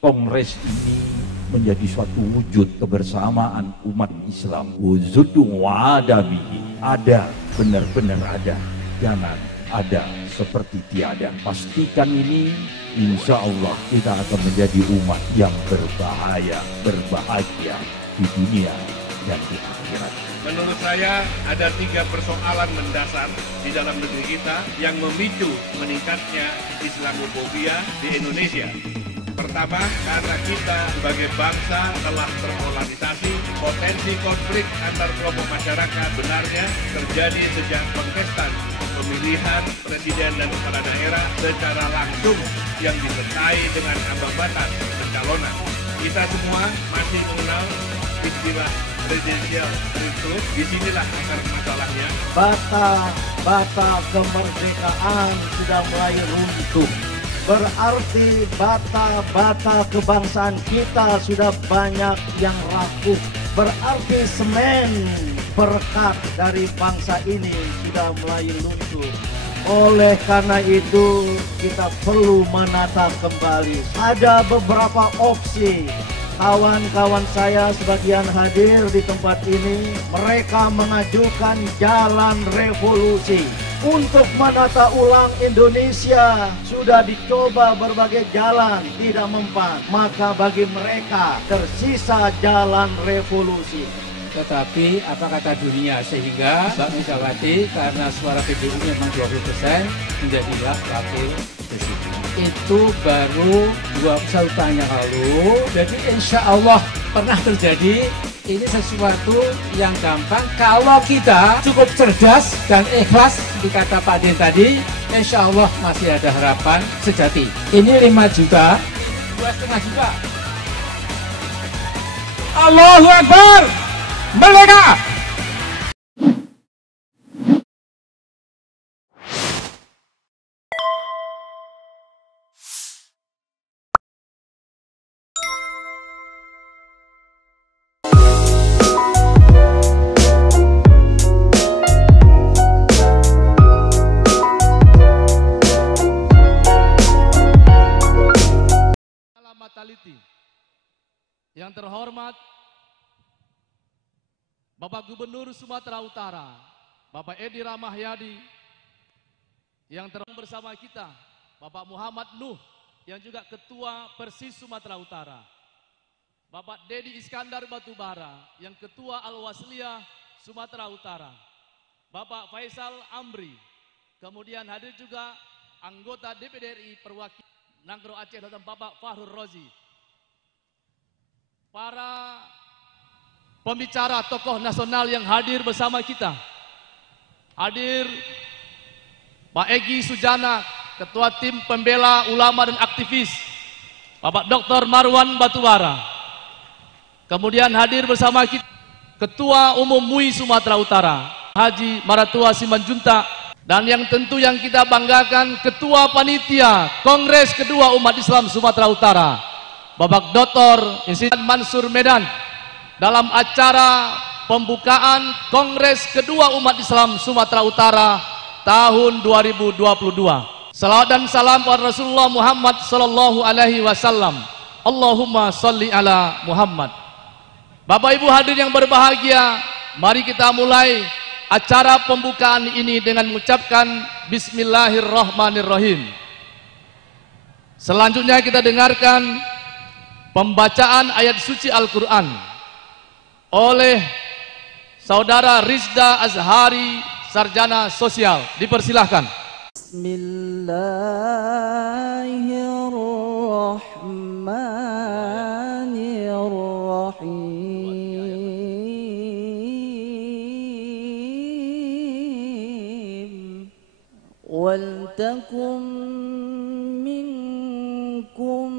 Kongres ini menjadi suatu wujud kebersamaan umat Islam. Wujudun wa'adabihi. Ada, benar-benar ada. Jangan ada seperti tiada. Pastikan ini, insya Allah kita akan menjadi umat yang berbahagia di dunia dan di akhirat. Menurut saya ada 3 persoalan mendasar di dalam negeri kita yang memicu meningkatnya Islamofobia di Indonesia. Pertama, karena kita sebagai bangsa telah terpolarisasi, potensi konflik antar kelompok masyarakat benarnya terjadi sejak kontestan pemilihan presiden dan kepala daerah secara langsung yang disertai dengan ambang batas pencalonan. Kita semua masih mengenal istilah presidensial threshold. Disinilah akar masalahnya. Bata kemerdekaan sudah mulai runtuh. Berarti bata kebangsaan kita sudah banyak yang rapuh. Berarti semen berkat dari bangsa ini sudah mulai luntur. Oleh karena itu kita perlu menata kembali. Ada beberapa opsi. Kawan-kawan saya sebagian hadir di tempat ini, mereka mengajukan jalan revolusi untuk menata ulang Indonesia. Sudah dicoba berbagai jalan, tidak mempan. Maka bagi mereka tersisa jalan revolusi. Tetapi apa kata dunia, sehingga Mbak Megawati karena suara PDI memang 20% menjadilah wakil presiden. Itu baru 21 tahun yang lalu. Jadi insya Allah pernah terjadi. Ini sesuatu yang gampang kalau kita cukup cerdas dan ikhlas. Dikata Pak Din tadi, insya Allah masih ada harapan sejati. Ini 5 juta, 2,5 juta. Allahu Akbar, merdeka! Yang terhormat Bapak Gubernur Sumatera Utara, Bapak Edi Rahmayadi, yang bersama kita, Bapak Muhammad Nuh, yang juga Ketua Persis Sumatera Utara, Bapak Dedi Iskandar Batubara, yang Ketua Al-Wasliyah Sumatera Utara, Bapak Faisal Amri, kemudian hadir juga anggota DPD RI perwakilan Nangro Aceh dan Bapak Fahrul Rozi, para pembicara tokoh nasional yang hadir bersama kita. Hadir Pak Egy Sujana, Ketua Tim Pembela Ulama dan Aktivis, Bapak Dr. Marwan Batubara. Kemudian hadir bersama kita Ketua Umum MUI Sumatera Utara, Haji Maratua Simanjuntak. Dan yang tentu yang kita banggakan, Ketua Panitia Kongres Kedua Umat Islam Sumatera Utara, Bapak Dr. Insinyur Mansur Medan, dalam acara pembukaan Kongres Kedua Umat Islam Sumatera Utara tahun 2022. Salawat dan salam kepada Rasulullah Muhammad sallallahu alaihi wasallam. Allahumma sholli ala Muhammad. Bapak Ibu hadirin yang berbahagia, mari kita mulai acara pembukaan ini dengan mengucapkan Bismillahirrahmanirrahim. Selanjutnya kita dengarkan pembacaan ayat suci Al-Quran oleh Saudara Rizda Azhari, Sarjana Sosial. Dipersilahkan. Bismillahirrahmanirrahim. Waltakum minkum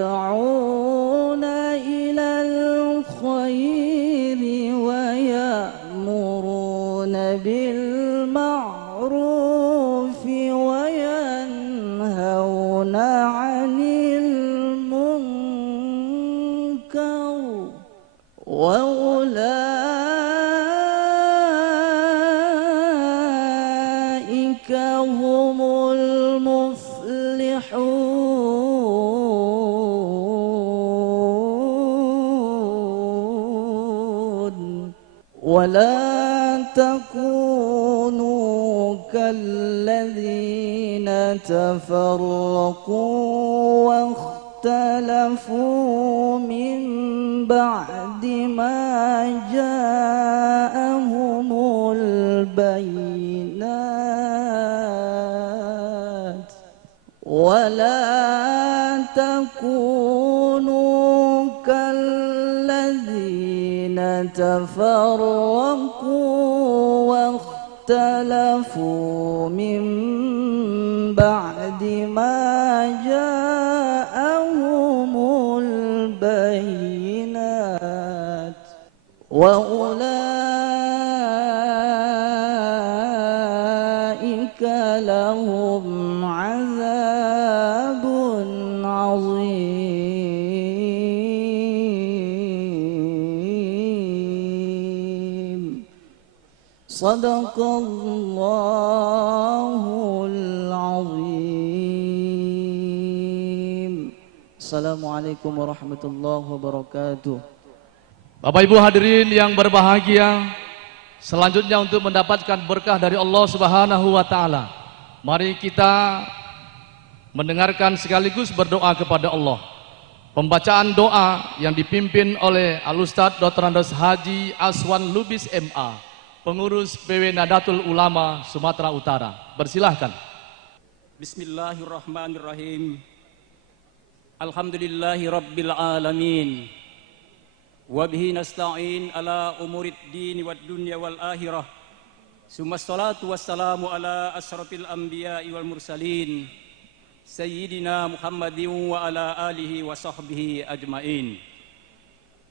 يدعون إلى الخير ويأمرون بالمعروف وينهون عن المنكر ذكروا وأولئك هم المفلحون ولا تكونوا كالذين تفرقوا واختلفوا من بعد ما جاءهم البينات ولا تكونوا كالذين تفرقوا واختلفوا من بعد ما جاءهم البينات وأولئك لهم عذاب عظيم صدق الله العظيم. Assalamualaikum warahmatullahi wabarakatuh. Bapak Ibu hadirin yang berbahagia, selanjutnya untuk mendapatkan berkah dari Allah Subhanahu wa taala, mari kita mendengarkan sekaligus berdoa kepada Allah. Pembacaan doa yang dipimpin oleh Al-Ustadz Dr. Andes Haji Aswan Lubis MA, pengurus PW Nahdlatul Ulama Sumatera Utara. Persilahkan. Bismillahirrahmanirrahim. Alhamdulillahi rabbil alamin. Wa bihi nasta'in ala umurid dini wad dunya wal akhirah. Summa salatu wassalamu ala asrafil anbiya'i wal mursalin Sayyidina Muhammadin wa ala alihi wa sahbihi ajmain.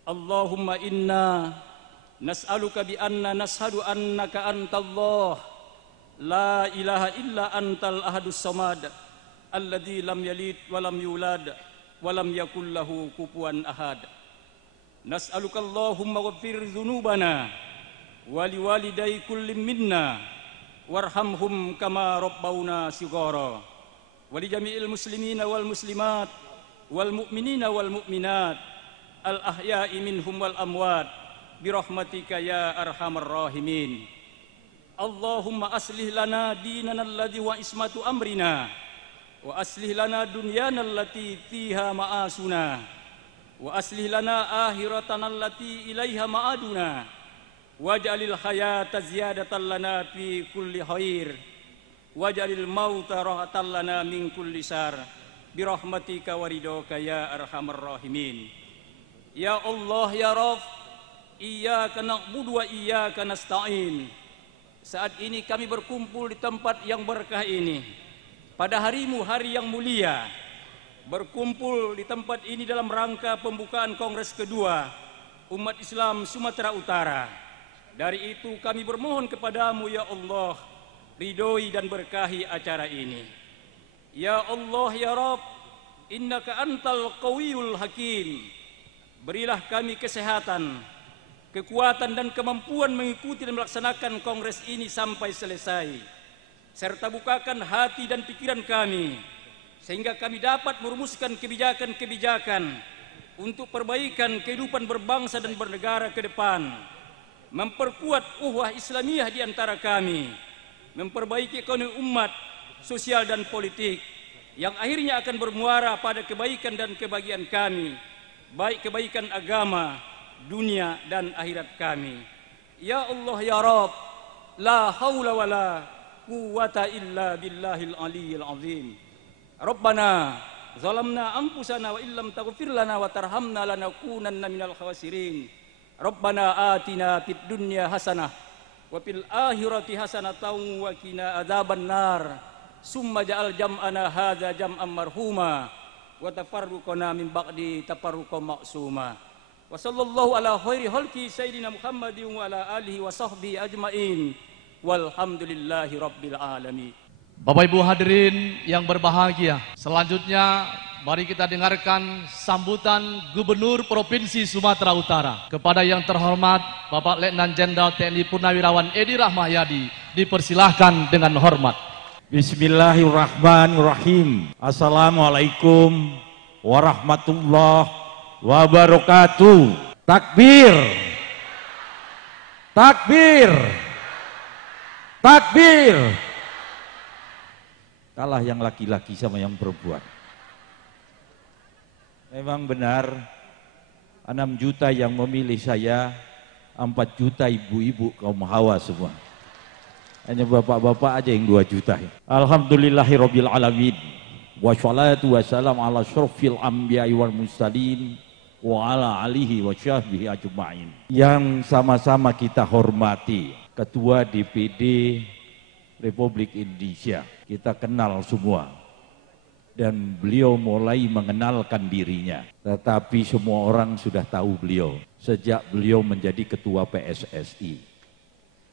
Allahumma inna nas'aluka bi anna nashhadu annaka antallah la ilaha illa antal ahadus samad alladzi lam yalid wa lam yulad wa lam yakul lahu kufuwan ahad. Nas'aluka Allahumma waghfir dzunubana wa liwalidayya kulli minna warhamhum kama rabbawna shighara wa li jami'il muslimina wal muslimat wal mu'minina wal mu'minat al ahya'i minhum wal amwat birahmatika ya arhamar rahimin. Allahumma aslih lana dinana alladhi wa ismatu amrina wa aslih lana dunyana allati fiha ma'asuna wa aslih lana akhiratana allati ilaiha ma'aduna waj'alil hayata ziyadatan lana fi kulli khair waj'alil mauta rahatan lana min kulli syarr birahmatika wa ridhoka ya arhamar rahimin. Ya Allah ya Rabb, iyyaka na'budu wa iyyaka nasta'in. Saat ini kami berkumpul di tempat yang berkah ini pada harimu, hari yang mulia, berkumpul di tempat ini dalam rangka pembukaan Kongres kedua Umat Islam Sumatera Utara. Dari itu kami bermohon kepadamu ya Allah, ridhoi dan berkahi acara ini. Ya Allah ya Rabb, innaka antal qawiyul hakim. Berilah kami kesehatan, kekuatan dan kemampuan mengikuti dan melaksanakan kongres ini sampai selesai, serta bukakan hati dan pikiran kami sehingga kami dapat merumuskan kebijakan-kebijakan untuk perbaikan kehidupan berbangsa dan bernegara ke depan, memperkuat ukhuwah Islamiyah di antara kami, memperbaiki ekonomi umat, sosial dan politik yang akhirnya akan bermuara pada kebaikan dan kebahagiaan kami, baik kebaikan agama, dunia dan akhirat kami. Ya Allah ya Rabb, la haula wala quwwata illa billahil aliyyil azim. Rabbana zalamna anfusana wa illam taghfir lana wa tarhamna lanakunanna minal khasirin. Rabbana atina fid dunya hasanah wa fil akhirati hasanatan wa qina adzabannar. Summa ja'al jam'ana hadza jam'an marhuma wa tafarruqana min ba'di tafarruqan ma'suma. Wa sallallahu ala khairi khalqi sayyidina Muhammadin wa ala alihi wa sahbihi ajmain. Walhamdulillahi rabbil alamin. Bapak Ibu hadirin yang berbahagia, selanjutnya mari kita dengarkan sambutan Gubernur Provinsi Sumatera Utara. Kepada yang terhormat Bapak Letnan Jenderal TNI Purnawirawan Edi Rahmayadi, dipersilahkan dengan hormat. Bismillahirrahmanirrahim. Assalamualaikum warahmatullahi wabarakatuh. Takbir, takbir, takbir. Kalah yang laki-laki sama yang perempuan. Memang benar 6 juta yang memilih saya, 4 juta ibu-ibu kaum hawa semua. Hanya bapak-bapak aja yang 2 juta. Alhamdulillahirabbil alamin. Wassalatu wassalamu ala asyrofil anbiya'i wal mursalin wa ala alihi wa sahbihi ajma'in. Yang sama-sama kita hormati Ketua DPD Republik Indonesia. Kita kenal semua. Dan beliau mulai mengenalkan dirinya. Tetapi semua orang sudah tahu beliau sejak beliau menjadi Ketua PSSI.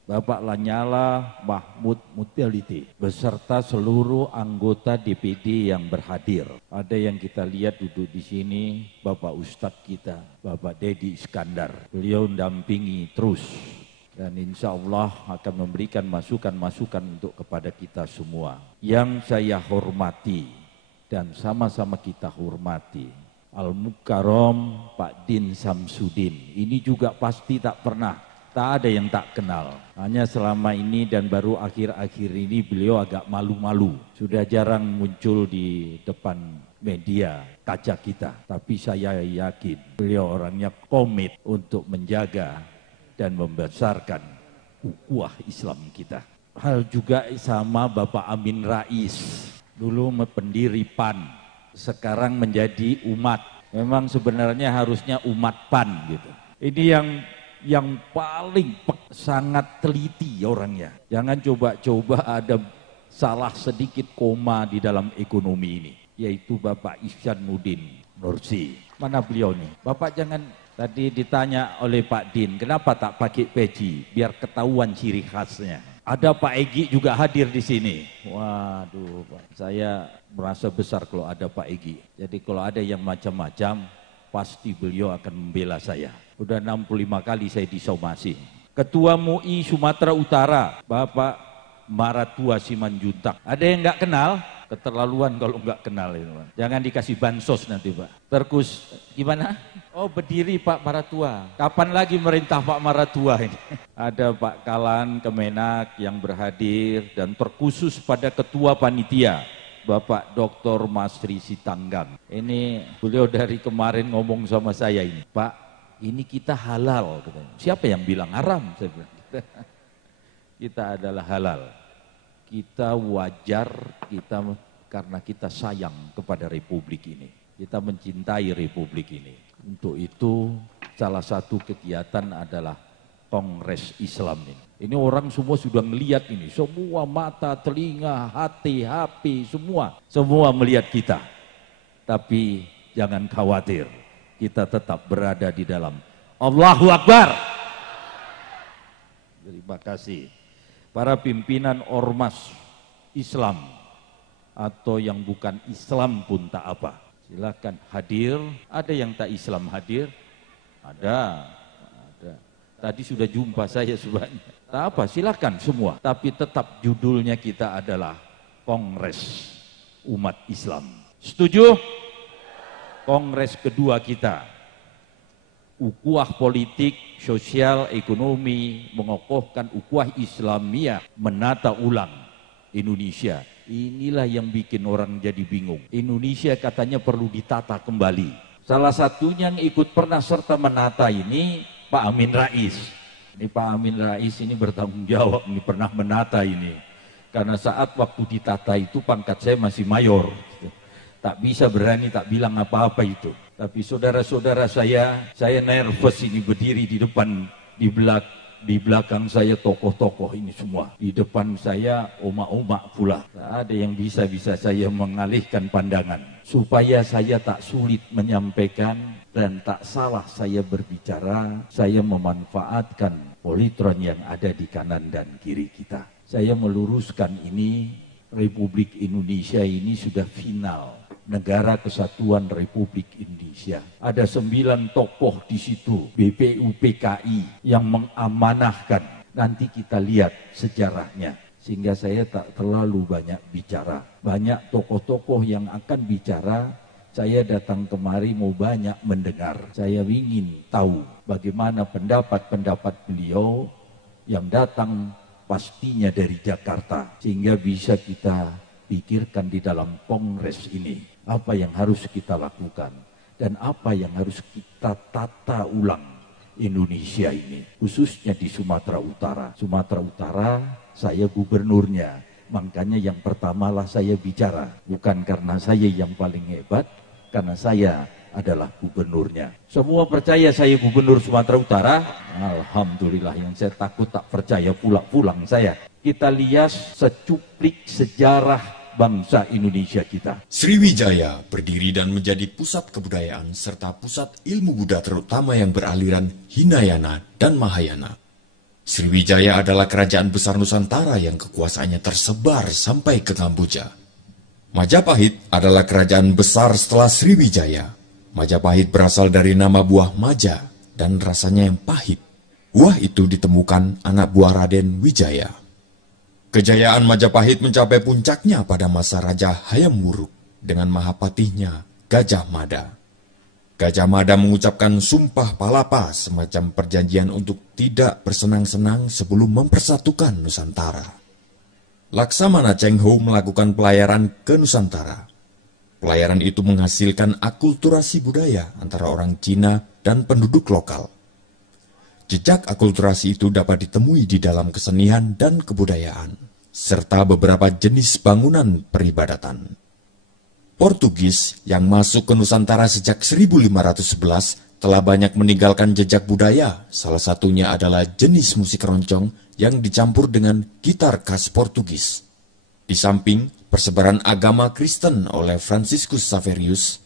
Bapak Lanyala Mahmud Muttaliti beserta seluruh anggota DPD yang berhadir. Ada yang kita lihat duduk di sini, Bapak Ustadz kita, Bapak Dedi Iskandar. Beliau mendampingi terus dan insya Allah akan memberikan masukan-masukan untuk kepada kita semua. Yang saya hormati dan sama-sama kita hormati Al-Mukarram Pak Din Samsudin. Ini juga pasti tak ada yang tak kenal. Hanya selama ini dan baru akhir-akhir ini beliau agak malu-malu. Sudah jarang muncul di depan media kaca kita. Tapi saya yakin beliau orangnya komit untuk menjaga dan membesarkan ukhuwah Islam kita. Hal juga sama Bapak Amin Rais. Dulu pendiri PAN, sekarang menjadi umat. Memang sebenarnya harusnya umat PAN gitu. Ini yang paling sangat teliti orangnya. Jangan coba-coba ada salah sedikit koma di dalam ekonomi ini. Yaitu Bapak Ihsanuddin Nursi. Mana beliau nih? Bapak jangan, tadi ditanya oleh Pak Din, kenapa tak pakai peci? Biar ketahuan ciri khasnya. Ada Pak Egy juga hadir di sini. Waduh, Pak. Saya merasa besar kalau ada Pak Egy. Jadi kalau ada yang macam-macam, pasti beliau akan membela saya. Udah 65 kali saya disomasi. Ketua MUI Sumatera Utara, Bapak Maratua Simanjuntak. Ada yang nggak kenal? Keterlaluan kalau nggak kenal itu, Pak. Jangan dikasih bansos nanti, Pak. Terkus gimana? Oh, berdiri Pak Maratua. Kapan lagi merintah Pak Maratua ini? Ada Pak Kalan Kemenak yang berhadir dan terkhusus pada Ketua Panitia Bapak Dr. Masri Sitanggang. Ini beliau dari kemarin ngomong sama saya ini, Pak, ini kita halal katanya. Siapa yang bilang haram? Saya bilang. Kita adalah halal. Kita wajar, karena kita sayang kepada Republik ini. Kita mencintai Republik ini. Untuk itu salah satu kegiatan adalah Kongres Islam ini. Ini orang semua sudah melihat ini. Semua mata, telinga, hati, HP, semua melihat kita. Tapi jangan khawatir. Kita tetap berada di dalam Allahu Akbar. Terima kasih. Para pimpinan ormas Islam atau yang bukan Islam pun tak apa. Silakan hadir. Ada yang tak Islam hadir? Ada. Tadi sudah jumpa saya sebanyak. Tak apa, silakan semua. Tapi tetap judulnya kita adalah Kongres Umat Islam. Setuju? Kongres kedua kita. Ukhuwah politik, sosial, ekonomi, mengokohkan ukhuwah Islamiyah, menata ulang Indonesia. Inilah yang bikin orang jadi bingung. Indonesia katanya perlu ditata kembali. Salah satunya yang ikut pernah serta menata ini Pak Amin Rais. Ini Pak Amin Rais ini bertanggung jawab, ini pernah menata ini. Karena saat waktu ditata itu pangkat saya masih mayor. Tak bisa berani tak bilang apa-apa itu. Tapi saudara-saudara saya nervous ini berdiri di depan, di belakang saya tokoh-tokoh ini semua. Di depan saya omak-omak pula. Tak ada yang bisa saya mengalihkan pandangan. Supaya saya tak sulit menyampaikan dan tak salah saya berbicara, saya memanfaatkan politron yang ada di kanan dan kiri kita. Saya meluruskan ini, Republik Indonesia ini sudah final. Negara Kesatuan Republik Indonesia. Ada 9 tokoh di situ, BPUPKI yang mengamanahkan. Nanti kita lihat sejarahnya. Sehingga saya tak terlalu banyak bicara. Banyak tokoh-tokoh yang akan bicara. Saya datang kemari mau banyak mendengar. Saya ingin tahu bagaimana pendapat-pendapat beliau yang datang pastinya dari Jakarta. Sehingga bisa kita pikirkan di dalam kongres ini. Apa yang harus kita lakukan. Dan apa yang harus kita tata ulang Indonesia ini. Khususnya di Sumatera Utara. Sumatera Utara saya gubernurnya. Makanya yang pertamalah saya bicara. Bukan karena saya yang paling hebat. Karena saya adalah gubernurnya. Semua percaya saya gubernur Sumatera Utara. Alhamdulillah, yang saya takut tak percaya pulang saya. Kita lihat secuplik sejarah bangsa Indonesia kita. Sriwijaya berdiri dan menjadi pusat kebudayaan serta pusat ilmu Buddha terutama yang beraliran Hinayana dan Mahayana. Sriwijaya adalah kerajaan besar Nusantara yang kekuasaannya tersebar sampai ke Kamboja. Majapahit adalah kerajaan besar setelah Sriwijaya. Majapahit berasal dari nama buah maja dan rasanya yang pahit. Buah itu ditemukan anak buah Raden Wijaya. Kejayaan Majapahit mencapai puncaknya pada masa Raja Hayam Wuruk dengan mahapatihnya Gajah Mada. Gajah Mada mengucapkan sumpah palapa, semacam perjanjian untuk tidak bersenang-senang sebelum mempersatukan Nusantara. Laksamana Cheng Ho melakukan pelayaran ke Nusantara. Pelayaran itu menghasilkan akulturasi budaya antara orang Cina dan penduduk lokal. Jejak akulturasi itu dapat ditemui di dalam kesenian dan kebudayaan, serta beberapa jenis bangunan peribadatan. Portugis yang masuk ke Nusantara sejak 1511 telah banyak meninggalkan jejak budaya, salah satunya adalah jenis musik roncong yang dicampur dengan gitar khas Portugis. Di samping persebaran agama Kristen oleh Franciscus Xaverius,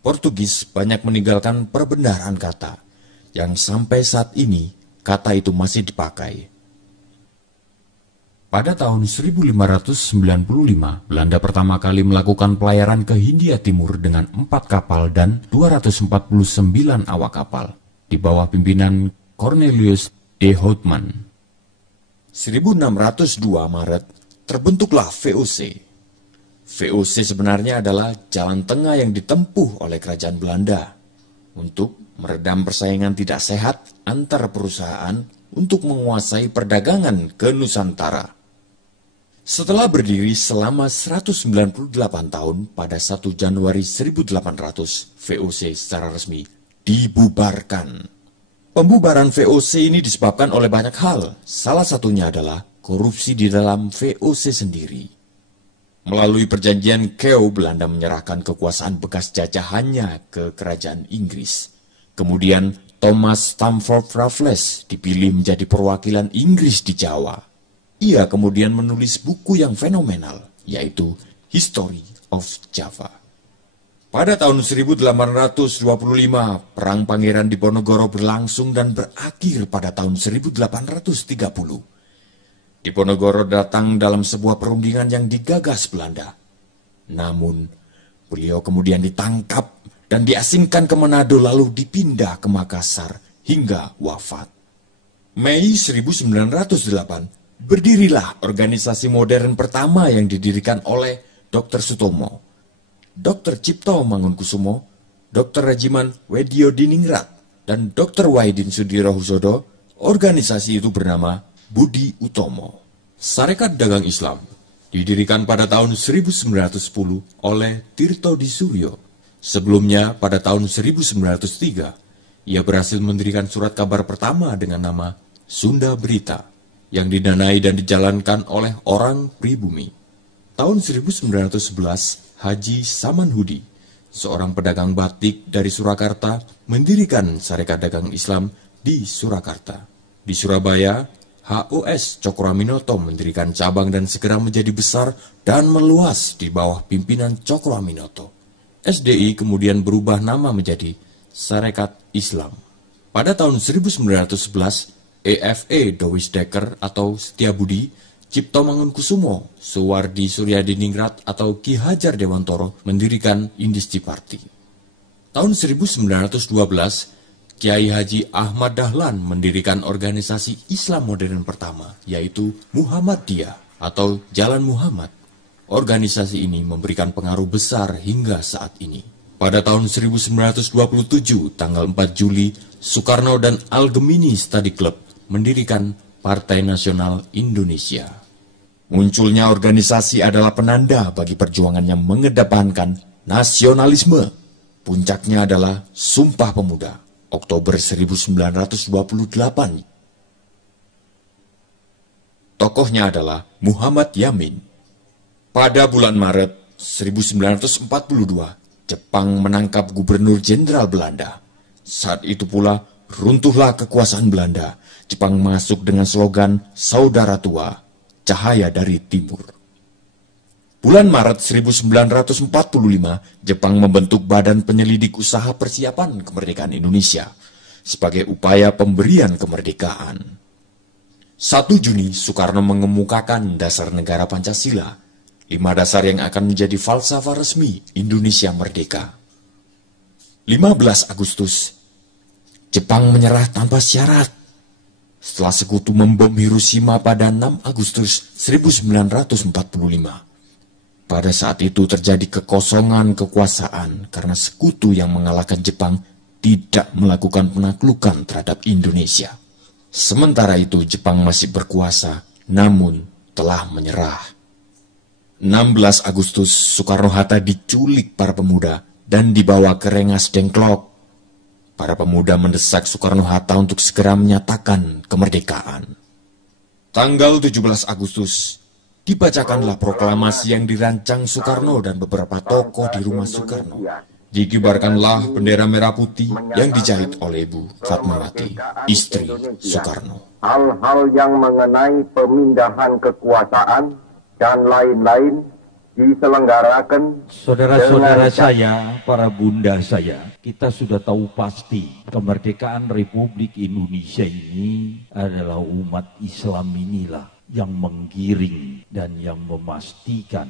Portugis banyak meninggalkan perbendaharaan kata, yang sampai saat ini kata itu masih dipakai. Pada tahun 1595, Belanda pertama kali melakukan pelayaran ke Hindia Timur dengan 4 kapal dan 249 awak kapal, di bawah pimpinan Cornelius E. Houtman. 1602 Maret, terbentuklah VOC. VOC sebenarnya adalah jalan tengah yang ditempuh oleh kerajaan Belanda untuk meredam persaingan tidak sehat antar perusahaan untuk menguasai perdagangan ke Nusantara. Setelah berdiri selama 198 tahun, pada 1 Januari 1800, VOC secara resmi dibubarkan. Pembubaran VOC ini disebabkan oleh banyak hal, salah satunya adalah korupsi di dalam VOC sendiri. Melalui perjanjian Kew, Belanda menyerahkan kekuasaan bekas jajahannya ke kerajaan Inggris. Kemudian Thomas Stamford Raffles dipilih menjadi perwakilan Inggris di Jawa. Ia kemudian menulis buku yang fenomenal, yaitu History of Java. Pada tahun 1825, Perang Pangeran Diponegoro berlangsung dan berakhir pada tahun 1830. Diponegoro datang dalam sebuah perundingan yang digagas Belanda. Namun, beliau kemudian ditangkap dan diasingkan ke Manado lalu dipindah ke Makassar hingga wafat. Mei 1908, berdirilah organisasi modern pertama yang didirikan oleh Dr. Sutomo, Dr. Cipto Mangunkusumo, Dr. Rajiman Wediodiningrat, dan Dr. Wahidin Sudirohusodo. Organisasi itu bernama Budi Utomo. Sarekat Dagang Islam didirikan pada tahun 1910 oleh Tirto Di Suryo. Sebelumnya, pada tahun 1903, ia berhasil mendirikan surat kabar pertama dengan nama Sunda Berita, yang didanai dan dijalankan oleh orang pribumi. Tahun 1911, Haji Samanhudi, seorang pedagang batik dari Surakarta, mendirikan Sarekat Dagang Islam di Surakarta. Di Surabaya, HOS Cokroaminoto mendirikan cabang dan segera menjadi besar dan meluas di bawah pimpinan Cokroaminoto. SDI kemudian berubah nama menjadi Sarekat Islam. Pada tahun 1911, EFE Dowisdekker atau Setiabudi Cipto Mangunkusumo, Suwardi Suryadiningrat atau Ki Hajar Dewantoro mendirikan Indisci Party. Tahun 1912, Kiai Haji Ahmad Dahlan mendirikan organisasi Islam modern pertama, yaitu Muhammadiyah atau Jalan Muhammad. Organisasi ini memberikan pengaruh besar hingga saat ini. Pada tahun 1927, tanggal 4 Juli, Soekarno dan Al-Gemini Study Club mendirikan Partai Nasional Indonesia. Munculnya organisasi adalah penanda bagi perjuangan yang mengedepankan nasionalisme. Puncaknya adalah Sumpah Pemuda, Oktober 1928. Tokohnya adalah Muhammad Yamin. Pada bulan Maret 1942, Jepang menangkap Gubernur Jenderal Belanda. Saat itu pula runtuhlah kekuasaan Belanda. Jepang masuk dengan slogan Saudara Tua, Cahaya dari Timur. Bulan Maret 1945, Jepang membentuk Badan Penyelidik Usaha Persiapan Kemerdekaan Indonesia sebagai upaya pemberian kemerdekaan. 1 Juni, Soekarno mengemukakan dasar negara Pancasila, 5 dasar yang akan menjadi falsafah resmi Indonesia merdeka. 15 Agustus, Jepang menyerah tanpa syarat. Setelah sekutu membom Hiroshima pada 6 Agustus 1945. Pada saat itu terjadi kekosongan kekuasaan karena sekutu yang mengalahkan Jepang tidak melakukan penaklukan terhadap Indonesia. Sementara itu Jepang masih berkuasa, namun telah menyerah. 16 Agustus, Soekarno-Hatta diculik para pemuda dan dibawa ke Rengas Dengklok. Para pemuda mendesak Soekarno-Hatta untuk segera menyatakan kemerdekaan. Tanggal 17 Agustus, dibacakanlah proklamasi yang dirancang Soekarno dan beberapa tokoh di rumah Soekarno. Dikibarkanlah bendera merah putih yang dijahit oleh Ibu Fatmawati, istri Soekarno. Hal-hal yang mengenai pemindahan kekuasaan dan lain-lain diselenggarakan. Saudara-saudara saya, para bunda saya, kita sudah tahu pasti kemerdekaan Republik Indonesia ini adalah umat Islam inilah yang menggiring dan yang memastikan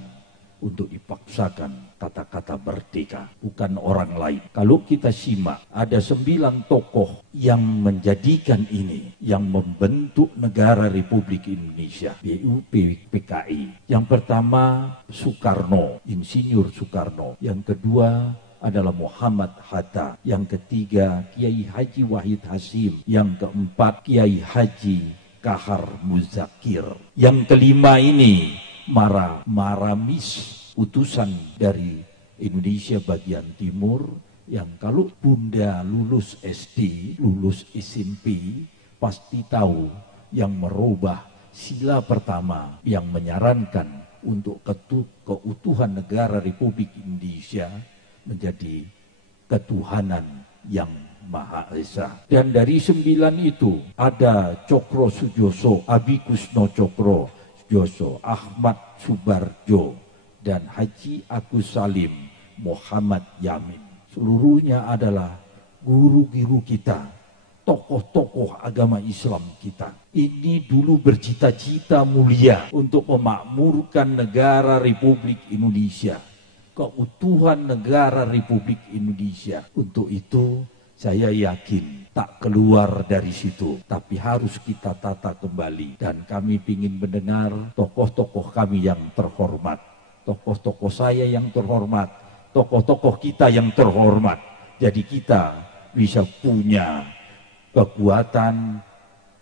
untuk dipaksakan kata-kata merdeka, bukan orang lain. Kalau kita simak, ada 9 tokoh yang menjadikan ini, yang membentuk negara Republik Indonesia, BUPKI. Yang pertama Soekarno, Insinyur Soekarno. Yang kedua adalah Muhammad Hatta. Yang ketiga Kiai Haji Wahid Hasim. Yang keempat Kiai Haji Kahar Muzakir. Yang kelima ini Maramis, utusan dari Indonesia bagian timur, yang kalau bunda lulus SD, lulus SMP, pasti tahu yang merubah sila pertama yang menyarankan untuk keutuhan negara Republik Indonesia menjadi ketuhanan yang Maha Esa. Dan dari 9 itu ada Cokro Sujoso, Abikusno Cokro Sujoso, Ahmad Subarjo, dan Haji Agus Salim Muhammad Yamin. Seluruhnya adalah guru-guru kita, tokoh-tokoh agama Islam kita. Ini dulu bercita-cita mulia untuk memakmurkan negara Republik Indonesia, keutuhan negara Republik Indonesia. Untuk itu saya yakin tak keluar dari situ, tapi harus kita tata kembali. Dan kami ingin mendengar tokoh-tokoh kami yang terhormat, tokoh-tokoh saya yang terhormat, tokoh-tokoh kita yang terhormat. Jadi kita bisa punya kekuatan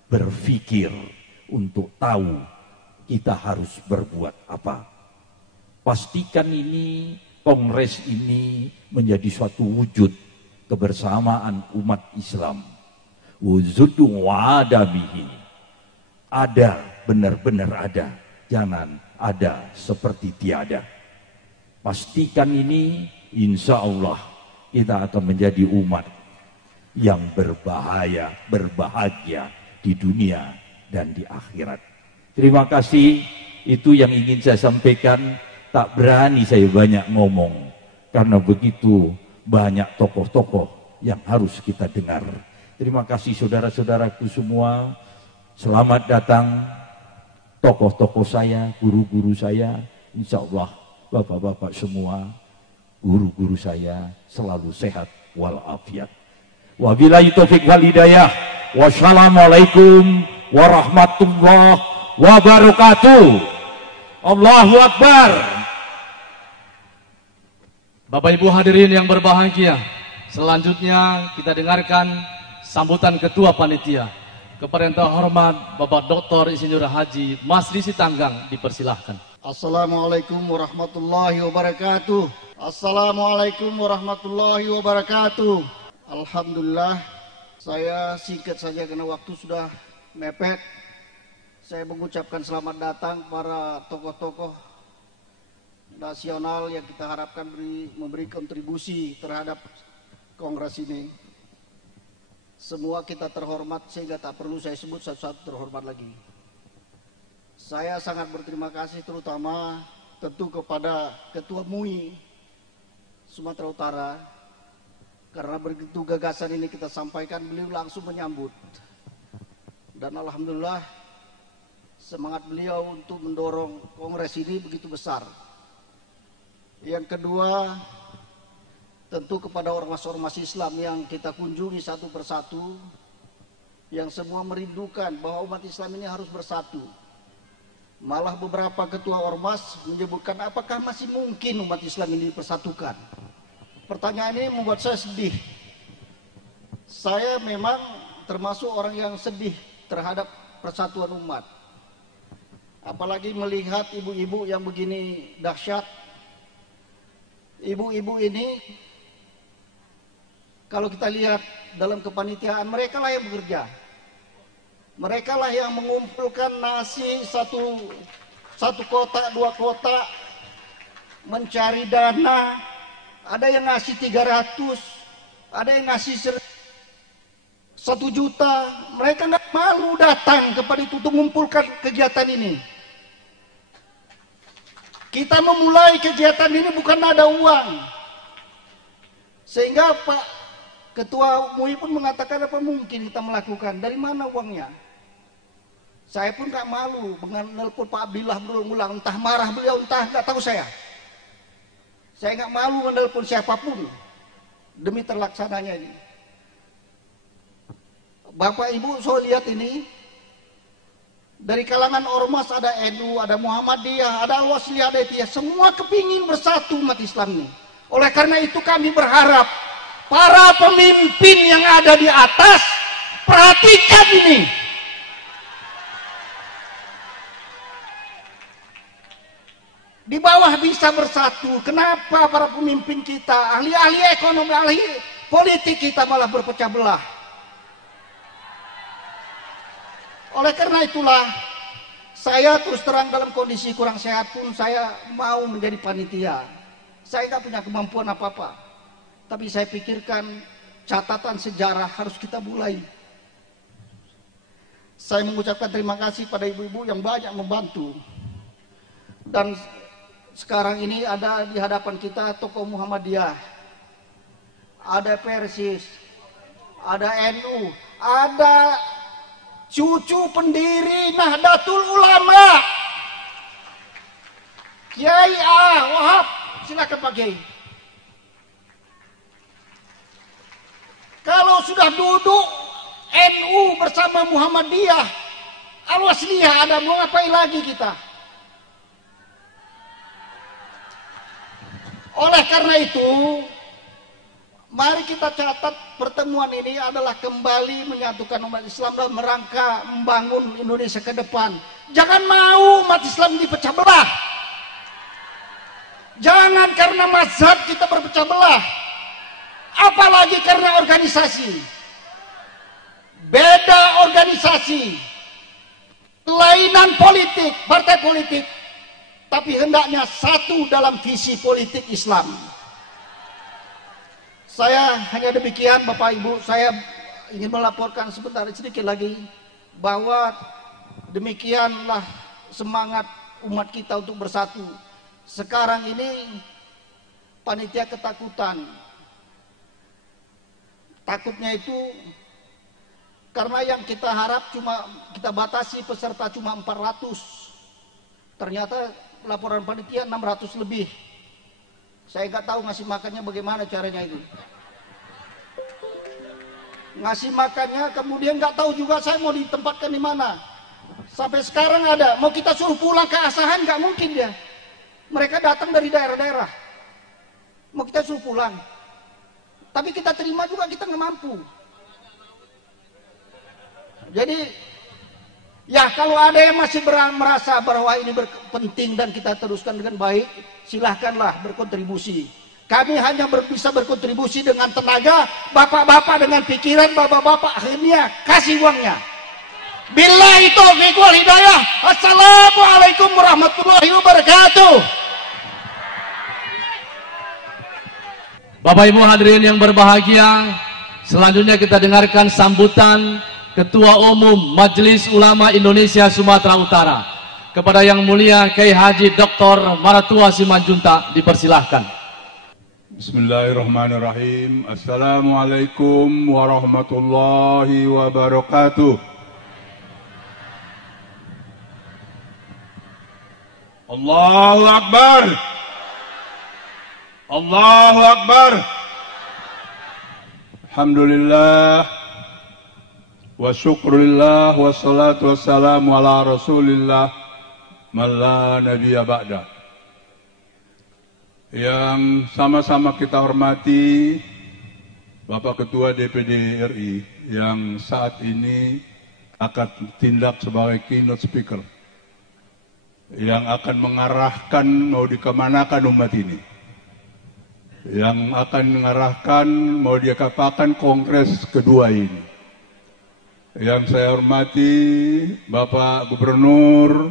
berpikir untuk tahu kita harus berbuat apa. Pastikan ini, kongres ini menjadi suatu wujud kebersamaan umat Islam. Wujudun wa'adabihi. Ada, benar-benar ada. Jangan ada seperti tiada. Pastikan ini, insya Allah kita akan menjadi umat yang berbahagia di dunia dan di akhirat. Terima kasih, itu yang ingin saya sampaikan. Tak berani saya banyak ngomong, karena begitu banyak tokoh-tokoh yang harus kita dengar. Terima kasih saudara-saudaraku semua. Selamat datang tokoh-tokoh saya, guru-guru saya, insya Allah bapak-bapak semua, guru-guru saya selalu sehat walafiat. Wabillahi taufiq wal hidayah. Wassalamualaikum warahmatullahi wabarakatuh. Allahu Akbar. Bapak Ibu hadirin yang berbahagia, selanjutnya kita dengarkan sambutan Ketua Panitia. Kepada yang terhormat Bapak Dr. Insinyur Haji Masri Sitanggang, dipersilahkan. Assalamualaikum warahmatullahi wabarakatuh. Assalamualaikum warahmatullahi wabarakatuh. Alhamdulillah, saya singkat saja karena waktu sudah mepet. Saya mengucapkan selamat datang para tokoh-tokoh nasional yang kita harapkan memberi kontribusi terhadap kongres ini. Semua kita terhormat sehingga tak perlu saya sebut satu-satu terhormat lagi. Saya sangat berterima kasih terutama tentu kepada Ketua MUI Sumatera Utara, karena begitu gagasan ini kita sampaikan, beliau langsung menyambut. Dan alhamdulillah semangat beliau untuk mendorong kongres ini begitu besar. Yang kedua, tentu kepada ormas-ormas Islam yang kita kunjungi satu persatu, yang semua merindukan bahwa umat Islam ini harus bersatu. Malah beberapa ketua ormas menyebutkan apakah masih mungkin umat Islam ini dipersatukan. Pertanyaan ini membuat saya sedih. Saya memang termasuk orang yang sedih terhadap persatuan umat. Apalagi melihat ibu-ibu yang begini dahsyat. Ibu-ibu ini, kalau kita lihat dalam kepanitiaan, mereka lah yang bekerja. Mereka lah yang mengumpulkan nasi satu kotak, 2 kotak, mencari dana. Ada yang ngasih 300, ada yang ngasih 1 juta. Mereka nggak malu datang kepada itu untuk mengumpulkan kegiatan ini. Kita memulai kegiatan ini bukan ada uang. Sehingga Pak Ketua MUI pun mengatakan apa mungkin kita melakukan, dari mana uangnya? Saya pun gak malu menelpon Pak Abdillah berulang-ulang, entah marah beliau, entah gak tahu saya. Saya gak malu menelpon siapapun demi terlaksananya ini. Bapak Ibu, saya lihat ini dari kalangan ormas ada NU, ada Muhammadiyah, ada Al-Wasliyah, ada Itiyah, semua kepingin bersatu umat Islam ini. Oleh karena itu kami berharap para pemimpin yang ada di atas perhatikan ini. Di bawah bisa bersatu. Kenapa para pemimpin kita, ahli-ahli ekonomi, ahli politik kita malah berpecah belah? Oleh karena itulah saya terus terang dalam kondisi kurang sehat pun saya mau menjadi panitia. Saya nggak punya kemampuan apa-apa. Tapi saya pikirkan catatan sejarah harus kita mulai. Saya mengucapkan terima kasih pada ibu-ibu yang banyak membantu. Dan sekarang ini ada di hadapan kita tokoh Muhammadiyah, ada Persis, ada NU, ada cucu pendiri Nahdlatul Ulama, Kiai Wahab. Silakan Pak Kiai. Kalau sudah duduk NU bersama Muhammadiyah, Al-Wasliyah, ada mau ngapain lagi kita? Oleh karena itu, mari kita catat pertemuan ini adalah kembali menyatukan umat Islam dalam rangka membangun Indonesia ke depan. Jangan mau umat Islam dipecah belah. Jangan karena mazhab kita berpecah belah. Apalagi karena organisasi. Beda organisasi, kelainan politik, partai politik, tapi hendaknya satu dalam visi politik Islam. Saya hanya demikian Bapak Ibu, saya ingin melaporkan sebentar sedikit lagi bahwa demikianlah semangat umat kita untuk bersatu. Sekarang ini panitia ketakutan. Takutnya itu karena yang kita harap cuma kita batasi peserta cuma 400. Ternyata laporan panitia 600 lebih. Saya nggak tahu ngasih makannya bagaimana caranya itu. Ngasih makannya, kemudian nggak tahu juga saya mau ditempatkan di mana. Sampai sekarang ada, mau kita suruh pulang ke Asahan nggak mungkin dia. Mereka datang dari daerah-daerah. Mau kita suruh pulang. Tapi kita terima juga, kita nggak mampu. Jadi, ya kalau ada yang masih merasa bahwa ini penting dan kita teruskan dengan baik, silahkanlah berkontribusi. Kami hanya bisa berkontribusi dengan tenaga, bapak-bapak dengan pikiran, bapak-bapak akhirnya kasih uangnya. Billahi taufiq wal hidayah. Assalamualaikum warahmatullahi wabarakatuh. Bapak Ibu hadirin yang berbahagia, selanjutnya kita dengarkan sambutan Ketua Umum Majelis Ulama Indonesia Sumatera Utara. Kepada Yang Mulia Kiai Haji Dr. Maratua Simanjuntak, dipersilahkan. Bismillahirrahmanirrahim. Assalamualaikum warahmatullahi wabarakatuh. Allahu Akbar. Allahu Akbar. Alhamdulillah wa syukurillah wa salatu wassalamu ala rasulillah man la nabiyya ba'da. Yang sama-sama kita hormati Bapak Ketua DPD RI yang saat ini akan tindak sebagai keynote speaker, yang akan mengarahkan mau dikemanakan umat ini, yang akan mengarahkan mau dikatakan kongres kedua ini. Yang saya hormati Bapak Gubernur,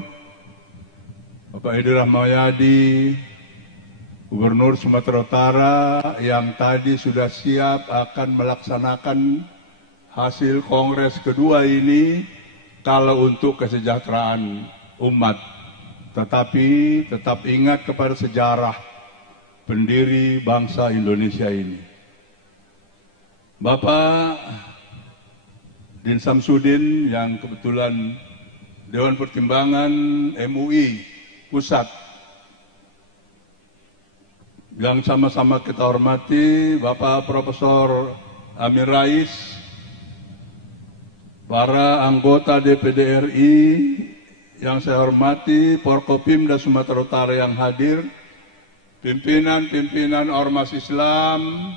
Bapak Edi Rahmayadi, Gubernur Sumatera Utara yang tadi sudah siap akan melaksanakan hasil kongres kedua ini kalau untuk kesejahteraan umat. Tetapi tetap ingat kepada sejarah pendiri bangsa Indonesia ini. Bapak Din Samsudin yang kebetulan Dewan Pertimbangan MUI Pusat, yang sama-sama kita hormati Bapak Profesor Amin Rais, para anggota DPD RI yang saya hormati, Forkopimda Sumatera Utara yang hadir, pimpinan-pimpinan ormas Islam,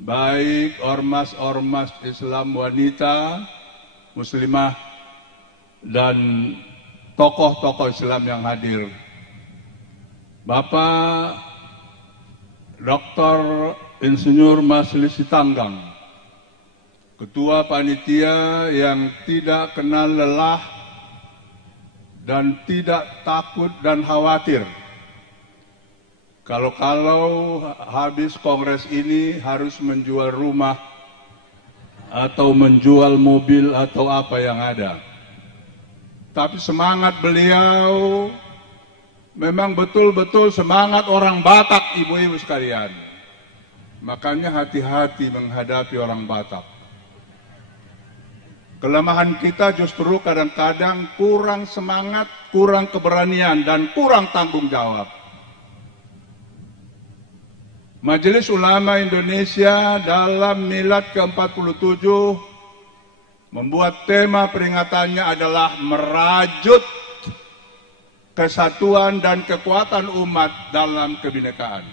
baik ormas-ormas Islam wanita, muslimah, dan tokoh-tokoh Islam yang hadir. Bapak Dr. Insinyur Masli Sitanggang, Ketua Panitia yang tidak kenal lelah dan tidak takut dan khawatir kalau habis kongres ini harus menjual rumah atau menjual mobil atau apa yang ada. Tapi semangat beliau memang betul-betul semangat orang Batak, ibu-ibu sekalian. Makanya hati-hati menghadapi orang Batak. Kelemahan kita justru kadang-kadang kurang semangat, kurang keberanian, dan kurang tanggung jawab. Majelis Ulama Indonesia dalam Milad ke-47 membuat tema peringatannya adalah merajut kesatuan dan kekuatan umat dalam kebinekaan.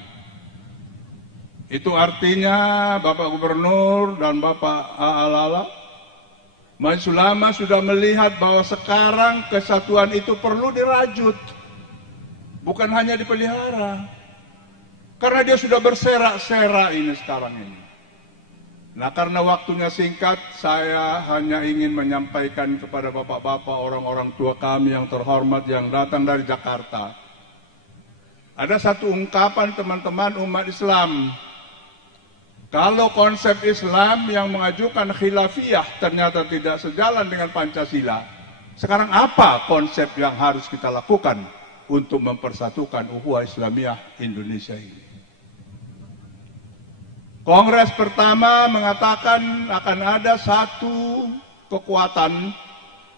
Itu artinya Bapak Gubernur dan Bapak A'alala, Majelis Ulama sudah melihat bahwa sekarang kesatuan itu perlu dirajut, bukan hanya dipelihara. Karena dia sudah berserak-serak ini sekarang ini. Nah, karena waktunya singkat, saya hanya ingin menyampaikan kepada bapak-bapak, orang-orang tua kami yang terhormat yang datang dari Jakarta. Ada satu ungkapan teman-teman umat Islam. Kalau konsep Islam yang mengajukan khilafiyah ternyata tidak sejalan dengan Pancasila, sekarang apa konsep yang harus kita lakukan untuk mempersatukan ukhuwah Islamiyah Indonesia ini? Kongres pertama mengatakan akan ada satu kekuatan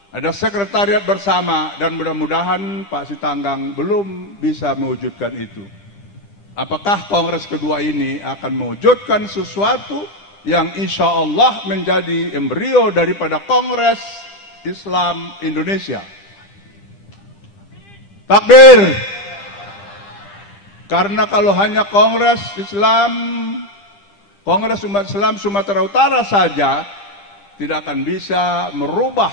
ada sekretariat bersama, dan mudah-mudahan Pak Sitanggang belum bisa mewujudkan itu. Apakah kongres kedua ini akan mewujudkan sesuatu yang insya Allah menjadi embrio daripada Kongres Islam Indonesia? Takbir! Karena kalau hanya Kongres Umat Islam Sumatera Utara saja tidak akan bisa merubah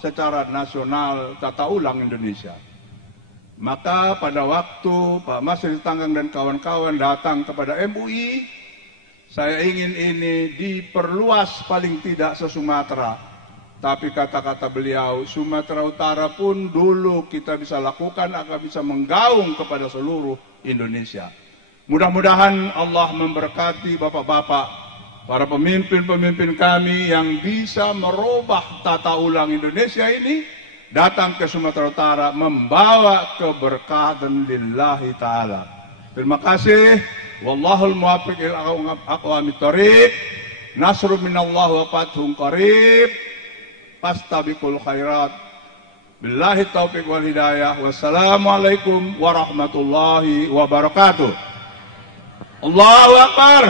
secara nasional tata ulang Indonesia. Maka pada waktu Pak Masri Tanggang dan kawan-kawan datang kepada MUI, saya ingin ini diperluas paling tidak se-Sumatera. Tapi kata-kata beliau, Sumatera Utara pun dulu kita bisa lakukan agar bisa menggaung kepada seluruh Indonesia. Mudah-mudahan Allah memberkati bapak-bapak, para pemimpin-pemimpin kami yang bisa merubah tata ulang Indonesia ini, datang ke Sumatera Utara membawa keberkahan lillahi ta'ala. Terima kasih. Wallahul muwaffiq ila aqwamit thoriq. Nasrun minallah wa fathun qarib. Fastabiqul khairat. Billahi taufiq wal hidayah. Wassalamualaikum warahmatullahi wabarakatuh. Allahu Akbar.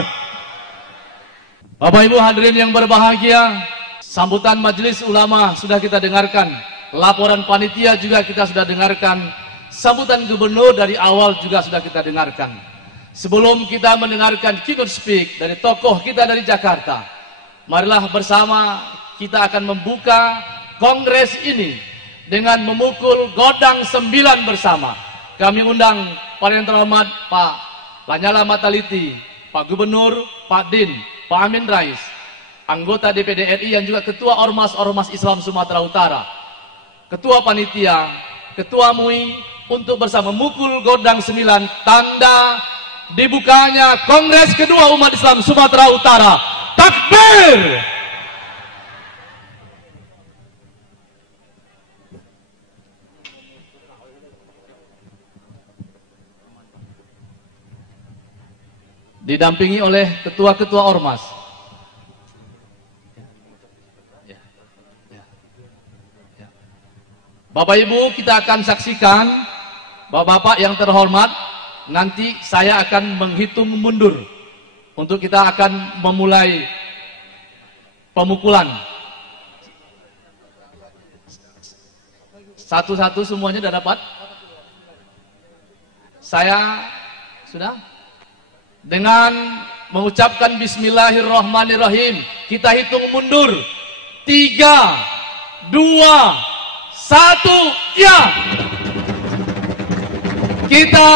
Bapak Ibu hadirin yang berbahagia, sambutan majelis ulama sudah kita dengarkan, laporan panitia juga kita sudah dengarkan, sambutan gubernur dari awal juga sudah kita dengarkan. Sebelum kita mendengarkan keynote speak dari tokoh kita dari Jakarta, marilah bersama kita akan membuka kongres ini dengan memukul godang 9 bersama. Kami undang para yang terhormat Pak Lanyala Mataliti, Pak Gubernur, Pak Din, Pak Amin Rais, anggota DPD RI yang juga Ketua Ormas-Ormas Islam Sumatera Utara, Ketua Panitia, Ketua MUI, untuk bersama memukul godang 9 tanda dibukanya Kongres kedua Umat Islam Sumatera Utara. Takbir! Didampingi oleh ketua-ketua ormas. Bapak Ibu, kita akan saksikan, Bapak-bapak yang terhormat, nanti saya akan menghitung mundur untuk kita akan memulai pemukulan. Satu-satu semuanya sudah dapat? Saya sudah? Dengan mengucapkan bismillahirrahmanirrahim, kita hitung mundur. 3, 2, 1, ya. Kita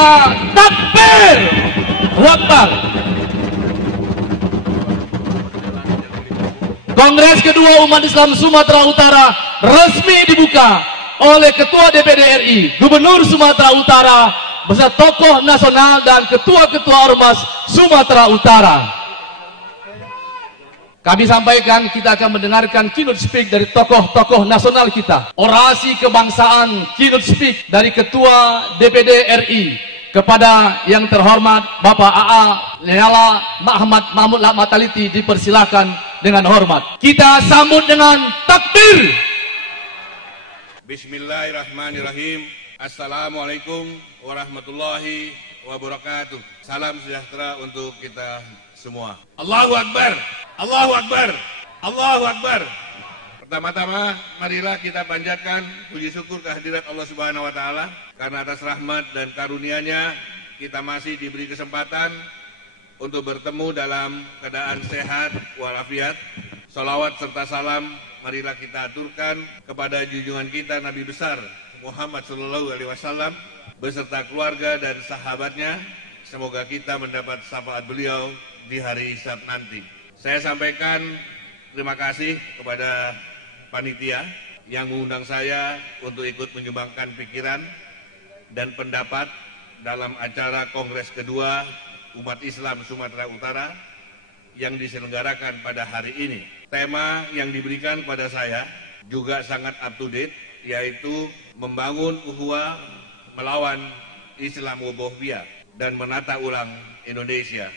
takbir. Akbar. Kongres kedua Umat Islam Sumatera Utara resmi dibuka oleh Ketua DPD RI, Gubernur Sumatera Utara, beserta tokoh nasional dan ketua-ketua ormas Sumatera Utara. Kami sampaikan kita akan mendengarkan keynote speak dari tokoh-tokoh nasional kita. Orasi kebangsaan keynote speak dari Ketua DPD RI kepada yang terhormat Bapak AA Lanyala Mahmud Mataliti dipersilakan dengan hormat. Kita sambut dengan takbir. Bismillahirrahmanirrahim. Assalamualaikum warahmatullahi wabarakatuh. Salam sejahtera untuk kita semua. Allahu Akbar. Allahu Akbar. Allahu Akbar. Pertama-tama marilah kita panjatkan puji syukur kehadirat Allah Subhanahu wa taala karena atas rahmat dan karunia-Nya kita masih diberi kesempatan untuk bertemu dalam keadaan sehat walafiat. Salawat serta salam marilah kita aturkan kepada junjungan kita Nabi besar Muhammad sallallahu alaihi wasallam beserta keluarga dan sahabatnya. Semoga kita mendapat syafaat beliau di hari hisab nanti. Saya sampaikan terima kasih kepada panitia yang mengundang saya untuk ikut menyumbangkan pikiran dan pendapat dalam acara Kongres kedua Umat Islam Sumatera Utara yang diselenggarakan pada hari ini. Tema yang diberikan pada saya juga sangat up to date, yaitu membangun ukhuwah melawan Islamophobia dan menata ulang Indonesia.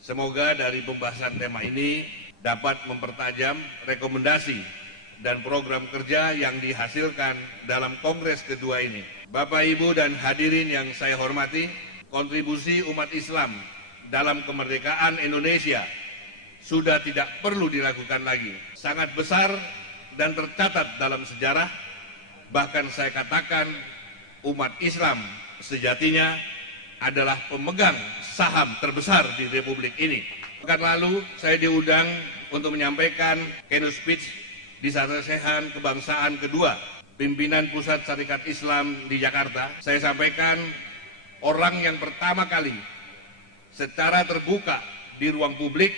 Semoga dari pembahasan tema ini dapat mempertajam rekomendasi dan program kerja yang dihasilkan dalam Kongres kedua ini. Bapak, Ibu, dan hadirin yang saya hormati, kontribusi umat Islam dalam kemerdekaan Indonesia sudah tidak perlu diragukan lagi. Sangat besar dan tercatat dalam sejarah, bahkan saya katakan umat Islam sejatinya adalah pemegang saham terbesar di Republik ini. Pekan lalu saya diundang untuk menyampaikan keynote speech di Sarsehan Kebangsaan kedua pimpinan Pusat Syarikat Islam di Jakarta. Saya sampaikan orang yang pertama kali secara terbuka di ruang publik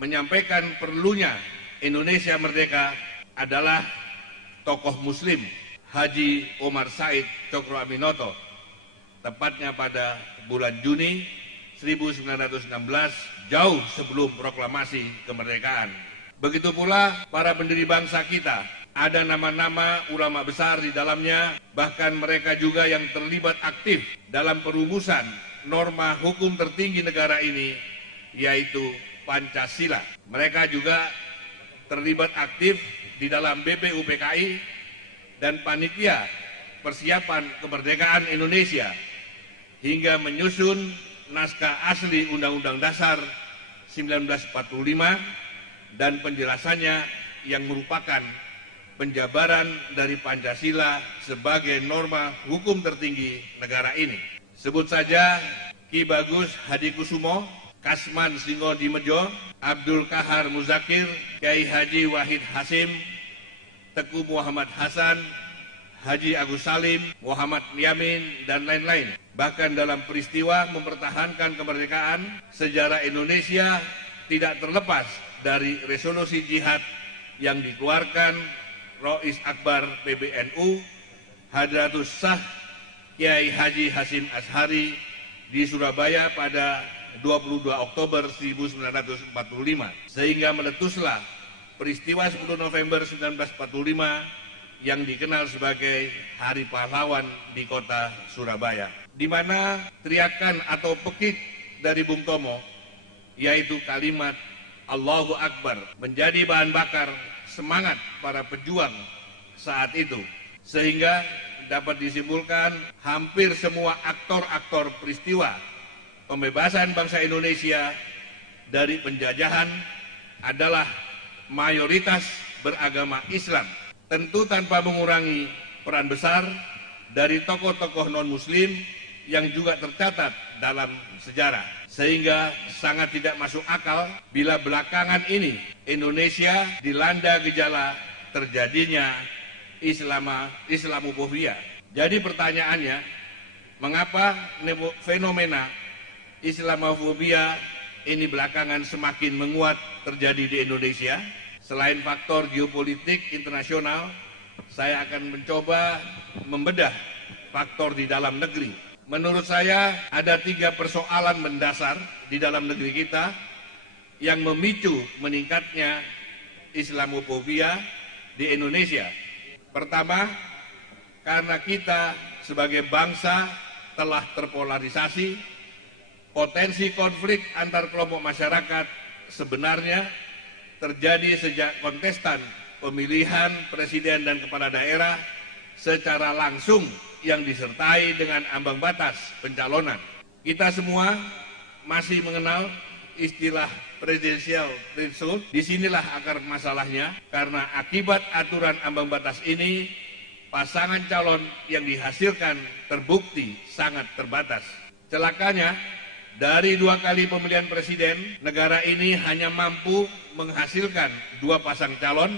menyampaikan perlunya Indonesia merdeka adalah tokoh Muslim Haji Omar Said Cokroaminoto, tepatnya pada bulan Juni 1916, jauh sebelum proklamasi kemerdekaan. Begitu pula para pendiri bangsa kita, ada nama-nama ulama besar di dalamnya, bahkan mereka juga yang terlibat aktif dalam perumusan norma hukum tertinggi negara ini, yaitu Pancasila. Mereka juga terlibat aktif di dalam BPUPKI dan panitia persiapan kemerdekaan Indonesia hingga menyusun naskah asli Undang-Undang Dasar 1945 dan penjelasannya yang merupakan penjabaran dari Pancasila sebagai norma hukum tertinggi negara ini. Sebut saja Ki Bagus Hadikusumo, Kasman Singodimedjo, Abdul Kahar Muzakir, Kiai Haji Wahid Hasim, Teguh Muhammad Hasan, Haji Agus Salim, Muhammad Yamin, dan lain-lain. Bahkan dalam peristiwa mempertahankan kemerdekaan, sejarah Indonesia tidak terlepas dari resolusi jihad yang dikeluarkan Rois Akbar PBNU, Hadratus Sah Kiai Haji Hasim Ashari di Surabaya pada 22 Oktober 1945. Sehingga meletuslah peristiwa 10 November 1945 yang dikenal sebagai Hari Pahlawan di kota Surabaya, di mana teriakan atau pekik dari Bung Tomo, yaitu kalimat Allahu Akbar, menjadi bahan bakar semangat para pejuang saat itu. Sehingga dapat disimpulkan hampir semua aktor-aktor peristiwa pembebasan bangsa Indonesia dari penjajahan adalah mayoritas beragama Islam. Tentu tanpa mengurangi peran besar dari tokoh-tokoh non-muslim yang juga tercatat dalam sejarah. Sehingga sangat tidak masuk akal bila belakangan ini Indonesia dilanda gejala terjadinya Islamofobia. Jadi pertanyaannya, mengapa fenomena Islamofobia ini belakangan semakin menguat terjadi di Indonesia? Selain faktor geopolitik internasional, saya akan mencoba membedah faktor di dalam negeri. Menurut saya ada 3 persoalan mendasar di dalam negeri kita yang memicu meningkatnya Islamofobia di Indonesia. Pertama, karena kita sebagai bangsa telah terpolarisasi, potensi konflik antar kelompok masyarakat sebenarnya terjadi sejak kontestan pemilihan presiden dan kepala daerah secara langsung yang disertai dengan ambang batas pencalonan. Kita semua masih mengenal istilah presidensial threshold. Disinilah akar masalahnya, karena akibat aturan ambang batas ini, pasangan calon yang dihasilkan terbukti sangat terbatas. Celakanya, dari 2 kali pemilihan presiden, negara ini hanya mampu menghasilkan 2 pasang calon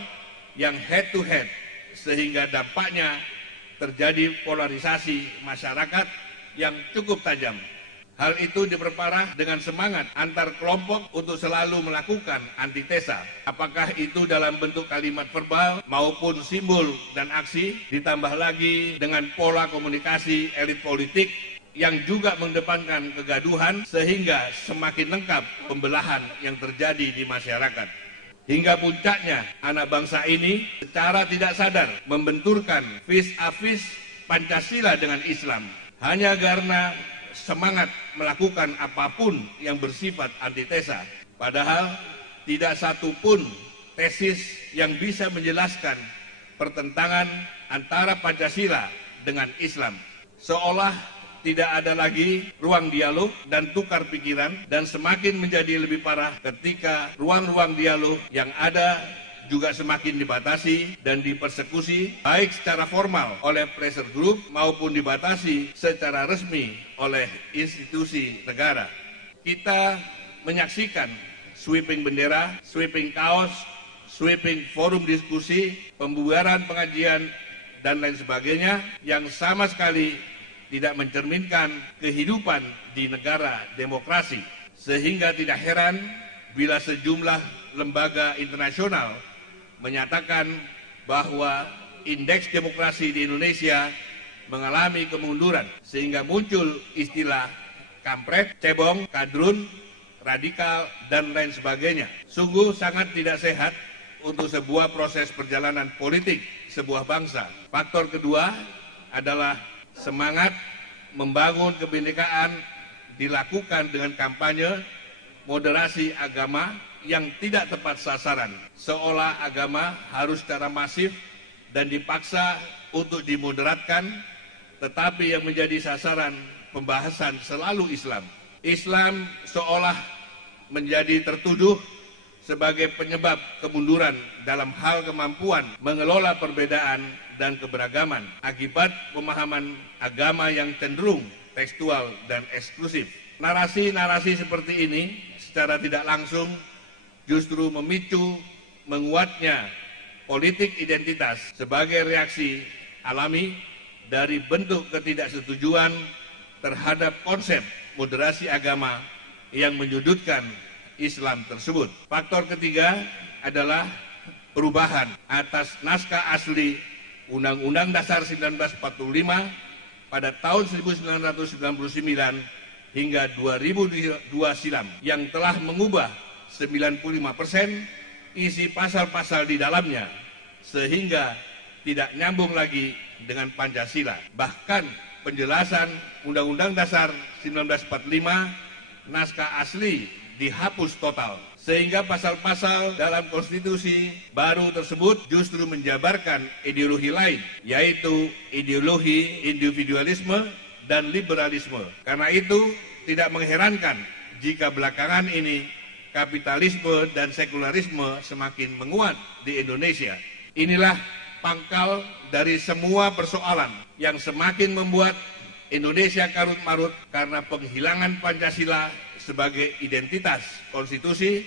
yang head to head, sehingga dampaknya terjadi polarisasi masyarakat yang cukup tajam. Hal itu diperparah dengan semangat antar kelompok untuk selalu melakukan antitesa. Apakah itu dalam bentuk kalimat verbal maupun simbol dan aksi, ditambah lagi dengan pola komunikasi elit politik yang juga mengedepankan kegaduhan, sehingga semakin lengkap pembelahan yang terjadi di masyarakat. Hingga puncaknya anak bangsa ini secara tidak sadar membenturkan vis-a-vis Pancasila dengan Islam hanya karena semangat melakukan apapun yang bersifat antitesa. Padahal tidak satu pun tesis yang bisa menjelaskan pertentangan antara Pancasila dengan Islam. Seolah tidak ada lagi ruang dialog dan tukar pikiran, dan semakin menjadi lebih parah ketika ruang-ruang dialog yang ada juga semakin dibatasi dan dipersekusi baik secara formal oleh pressure group maupun dibatasi secara resmi oleh institusi negara. Kita menyaksikan sweeping bendera, sweeping kaos, sweeping forum diskusi, pembubaran pengajian, dan lain sebagainya yang sama sekali tidak mencerminkan kehidupan di negara demokrasi. Sehingga tidak heran bila sejumlah lembaga internasional menyatakan bahwa indeks demokrasi di Indonesia mengalami kemunduran, sehingga muncul istilah kampret, cebong, kadrun, radikal, dan lain sebagainya. Sungguh sangat tidak sehat untuk sebuah proses perjalanan politik sebuah bangsa. Faktor kedua adalah semangat membangun kebinekaan dilakukan dengan kampanye moderasi agama yang tidak tepat sasaran, seolah agama harus secara masif dan dipaksa untuk dimoderatkan, tetapi yang menjadi sasaran pembahasan selalu Islam. Islam seolah menjadi tertuduh sebagai penyebab kemunduran dalam hal kemampuan mengelola perbedaan dan keberagaman akibat pemahaman agama yang cenderung tekstual dan eksklusif. Narasi-narasi seperti ini secara tidak langsung justru memicu menguatnya politik identitas sebagai reaksi alami dari bentuk ketidaksetujuan terhadap konsep moderasi agama yang menyudutkan Islam tersebut. Faktor ketiga adalah perubahan atas naskah asli Undang-Undang Dasar 1945 pada tahun 1999 hingga 2002 silam yang telah mengubah 95% isi pasal-pasal di dalamnya sehingga tidak nyambung lagi dengan Pancasila. Bahkan penjelasan Undang-Undang Dasar 1945 naskah asli dihapus total, sehingga pasal-pasal dalam konstitusi baru tersebut justru menjabarkan ideologi lain, yaitu ideologi individualisme dan liberalisme. Karena itu tidak mengherankan jika belakangan ini kapitalisme dan sekularisme semakin menguat di Indonesia. Inilah pangkal dari semua persoalan yang semakin membuat Indonesia karut-marut karena penghilangan Pancasila sebagai identitas konstitusi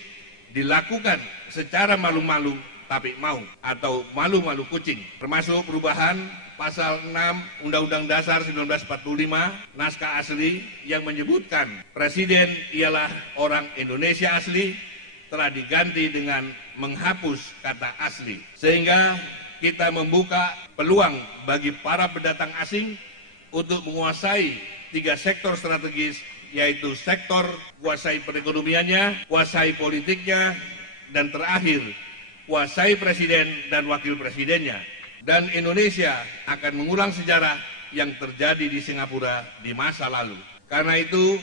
dilakukan secara malu-malu tapi mau, atau malu-malu kucing, termasuk perubahan pasal 6 Undang-Undang Dasar 1945 naskah asli yang menyebutkan presiden ialah orang Indonesia asli telah diganti dengan menghapus kata asli, sehingga kita membuka peluang bagi para pendatang asing untuk menguasai 3 sektor strategis, yaitu sektor kuasai perekonomiannya, kuasai politiknya, dan terakhir kuasai presiden dan wakil presidennya. Dan Indonesia akan mengulang sejarah yang terjadi di Singapura di masa lalu. Karena itu,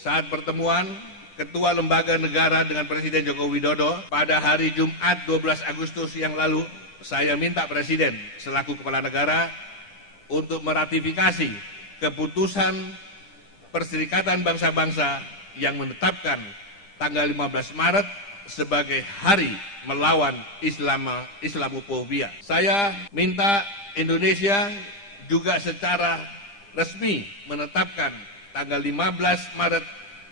saat pertemuan Ketua Lembaga Negara dengan Presiden Joko Widodo pada hari Jumat 12 Agustus yang lalu, saya minta Presiden selaku Kepala Negara untuk meratifikasi keputusan Perserikatan Bangsa-Bangsa yang menetapkan tanggal 15 Maret sebagai hari melawan Islamofobia. Saya minta Indonesia juga secara resmi menetapkan tanggal 15 Maret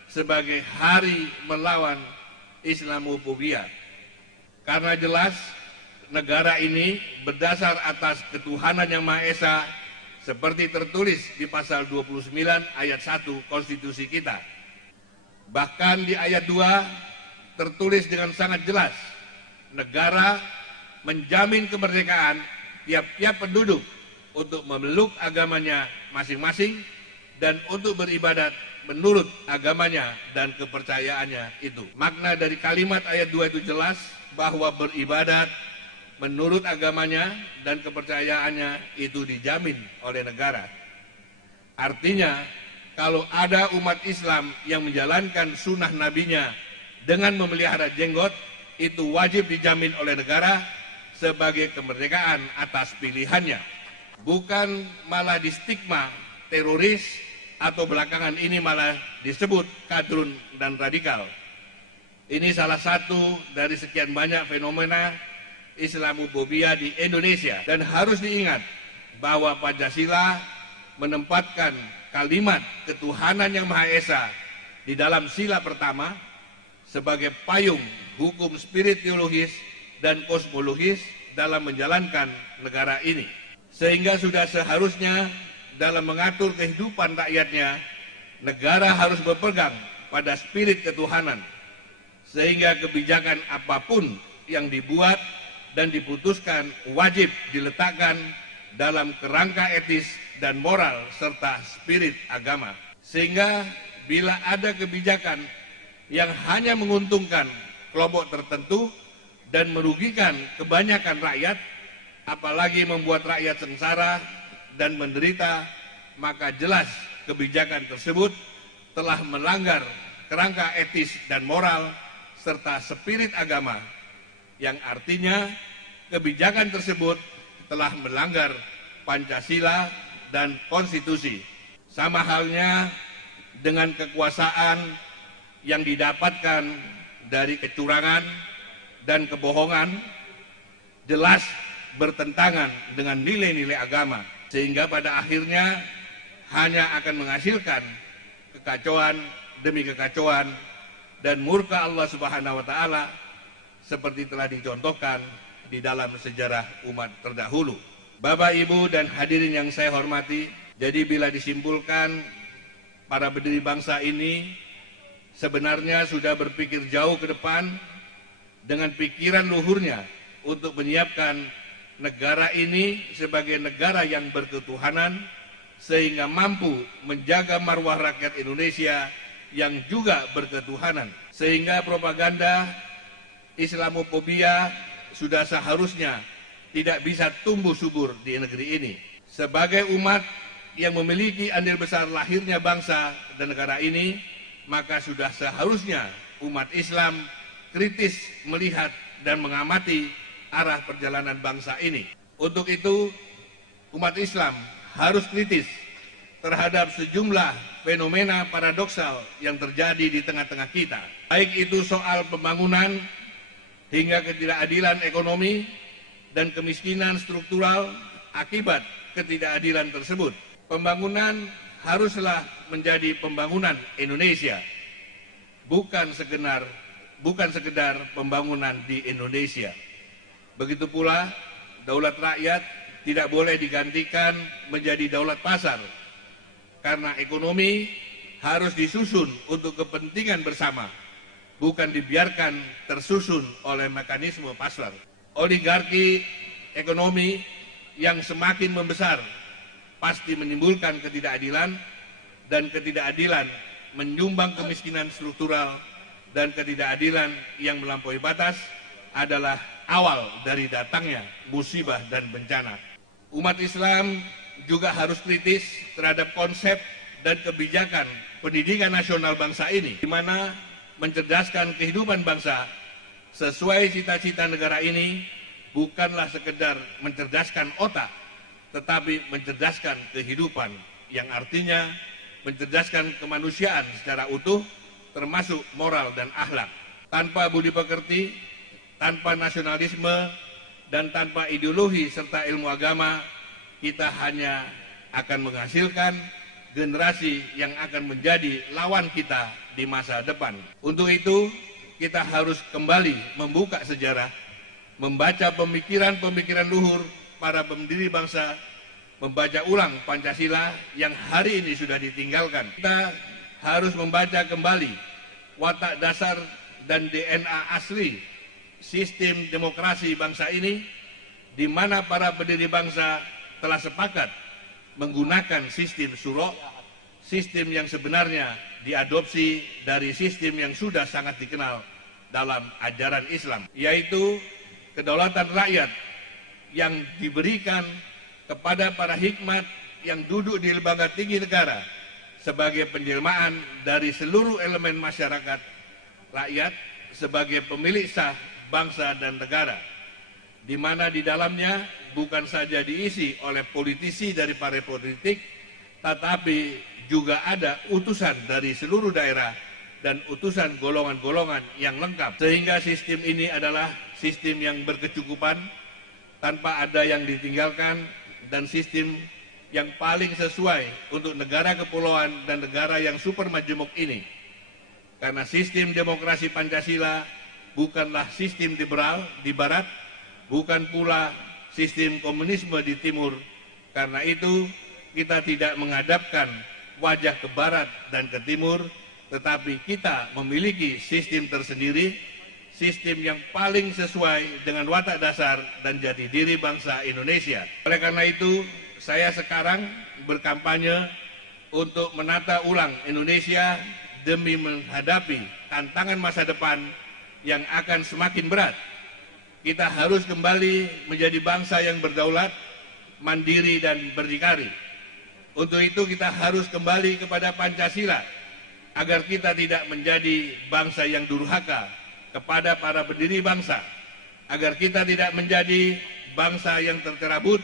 sebagai hari melawan Islamofobia. Karena jelas negara ini berdasar atas ketuhanan yang Maha Esa seperti tertulis di pasal 29 ayat 1 konstitusi kita. Bahkan di ayat 2 tertulis dengan sangat jelas, negara menjamin kemerdekaan tiap-tiap penduduk untuk memeluk agamanya masing-masing dan untuk beribadat menurut agamanya dan kepercayaannya itu. Makna dari kalimat ayat 2 itu jelas bahwa beribadat menurut agamanya dan kepercayaannya itu dijamin oleh negara. Artinya, kalau ada umat Islam yang menjalankan sunnah nabinya dengan memelihara jenggot, itu wajib dijamin oleh negara sebagai kemerdekaan atas pilihannya, bukan malah distigma teroris atau belakangan ini malah disebut kadrun dan radikal. Ini salah satu dari sekian banyak fenomena Islamofobia di Indonesia, dan harus diingat bahwa Pancasila menempatkan kalimat ketuhanan yang Maha Esa di dalam sila pertama sebagai payung hukum spirituologis dan kosmologis dalam menjalankan negara ini. Sehingga sudah seharusnya dalam mengatur kehidupan rakyatnya, negara harus berpegang pada spirit ketuhanan, sehingga kebijakan apapun yang dibuat dan diputuskan wajib diletakkan dalam kerangka etis dan moral serta spirit agama. Sehingga bila ada kebijakan yang hanya menguntungkan kelompok tertentu dan merugikan kebanyakan rakyat, apalagi membuat rakyat sengsara dan menderita, maka jelas kebijakan tersebut telah melanggar kerangka etis dan moral serta spirit agama, yang artinya kebijakan tersebut telah melanggar Pancasila dan konstitusi. Sama halnya dengan kekuasaan yang didapatkan dari kecurangan dan kebohongan, jelas bertentangan dengan nilai-nilai agama, sehingga pada akhirnya hanya akan menghasilkan kekacauan demi kekacauan dan murka Allah Subhanahu wa Ta'ala, seperti telah dicontohkan di dalam sejarah umat terdahulu. Bapak, Ibu, dan hadirin yang saya hormati, jadi bila disimpulkan, para pendiri bangsa ini sebenarnya sudah berpikir jauh ke depan dengan pikiran luhurnya untuk menyiapkan negara ini sebagai negara yang berketuhanan, sehingga mampu menjaga marwah rakyat Indonesia yang juga berketuhanan. Sehingga propaganda Islamofobia sudah seharusnya tidak bisa tumbuh subur di negeri ini. Sebagai umat yang memiliki andil besar lahirnya bangsa dan negara ini, maka sudah seharusnya umat Islam kritis melihat dan mengamati arah perjalanan bangsa ini. Untuk itu, umat Islam harus kritis terhadap sejumlah fenomena paradoksal yang terjadi di tengah-tengah kita. Baik itu soal pembangunan hingga ketidakadilan ekonomi dan kemiskinan struktural akibat ketidakadilan tersebut. Pembangunan haruslah menjadi pembangunan Indonesia, bukan sekedar pembangunan di Indonesia. Begitu pula daulat rakyat tidak boleh digantikan menjadi daulat pasar, karena ekonomi harus disusun untuk kepentingan bersama, bukan dibiarkan tersusun oleh mekanisme pasar. Oligarki ekonomi yang semakin membesar pasti menimbulkan ketidakadilan, dan ketidakadilan menyumbang kemiskinan struktural, dan ketidakadilan yang melampaui batas adalah awal dari datangnya musibah dan bencana. Umat Islam juga harus kritis terhadap konsep dan kebijakan pendidikan nasional bangsa ini, di mana mencerdaskan kehidupan bangsa sesuai cita-cita negara ini bukanlah sekedar mencerdaskan otak, tetapi mencerdaskan kehidupan, yang artinya mencerdaskan kemanusiaan secara utuh, termasuk moral dan akhlak. Tanpa budi pekerti, tanpa nasionalisme, dan tanpa ideologi serta ilmu agama, kita hanya akan menghasilkan generasi yang akan menjadi lawan kita di masa depan. Untuk itu, kita harus kembali membuka sejarah, membaca pemikiran-pemikiran luhur para pendiri bangsa, membaca ulang Pancasila yang hari ini sudah ditinggalkan. Kita harus membaca kembali watak dasar dan DNA asli sistem demokrasi bangsa ini, di mana para pendiri bangsa telah sepakat menggunakan sistem syuro, sistem yang sebenarnya diadopsi dari sistem yang sudah sangat dikenal dalam ajaran Islam, yaitu kedaulatan rakyat yang diberikan kepada para hikmat yang duduk di lembaga tinggi negara sebagai penjelmaan dari seluruh elemen masyarakat, rakyat sebagai pemilik sah bangsa dan negara, di mana di dalamnya bukan saja diisi oleh politisi dari partai politik, tetapi juga ada utusan dari seluruh daerah dan utusan golongan-golongan yang lengkap. Sehingga sistem ini adalah sistem yang berkecukupan, tanpa ada yang ditinggalkan, dan sistem yang paling sesuai untuk negara kepulauan dan negara yang super majemuk ini. Karena sistem demokrasi Pancasila bukanlah sistem liberal di barat, bukan pula sistem komunisme di timur. Karena itu kita tidak menghadapkan wajah ke barat dan ke timur, tetapi kita memiliki sistem tersendiri, sistem yang paling sesuai dengan watak dasar dan jati diri bangsa Indonesia. Oleh karena itu, saya sekarang berkampanye untuk menata ulang Indonesia demi menghadapi tantangan masa depan yang akan semakin berat. Kita harus kembali menjadi bangsa yang berdaulat, mandiri, dan berdikari. Untuk itu kita harus kembali kepada Pancasila, agar kita tidak menjadi bangsa yang durhaka kepada para pendiri bangsa, agar kita tidak menjadi bangsa yang tercerabut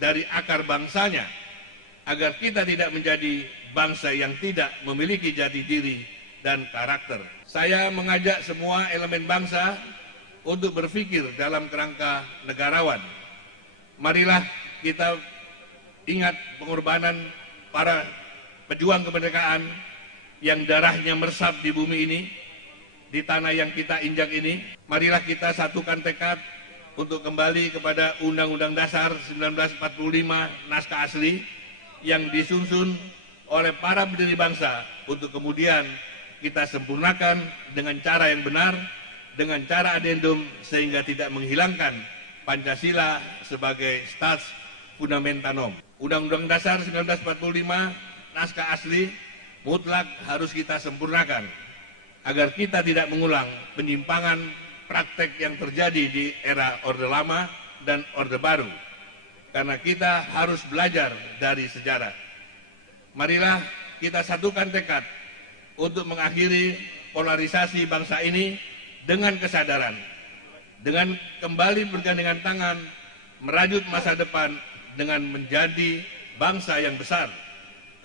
dari akar bangsanya, agar kita tidak menjadi bangsa yang tidak memiliki jati diri dan karakter. Saya mengajak semua elemen bangsa untuk berpikir dalam kerangka negarawan. Marilah kita ingat pengorbanan para pejuang kemerdekaan yang darahnya meresap di bumi ini, di tanah yang kita injak ini. Marilah kita satukan tekad untuk kembali kepada Undang-Undang Dasar 1945 naskah asli yang disusun oleh para pendiri bangsa, untuk kemudian kita sempurnakan dengan cara yang benar, dengan cara adendum, sehingga tidak menghilangkan Pancasila sebagai stats fundamentanom. Undang-Undang Dasar 1945 naskah asli mutlak harus kita sempurnakan agar kita tidak mengulang penyimpangan praktek yang terjadi di era Orde Lama dan Orde Baru, karena kita harus belajar dari sejarah. Marilah kita satukan tekad untuk mengakhiri polarisasi bangsa ini dengan kesadaran, dengan kembali bergandengan tangan merajut masa depan dengan menjadi bangsa yang besar,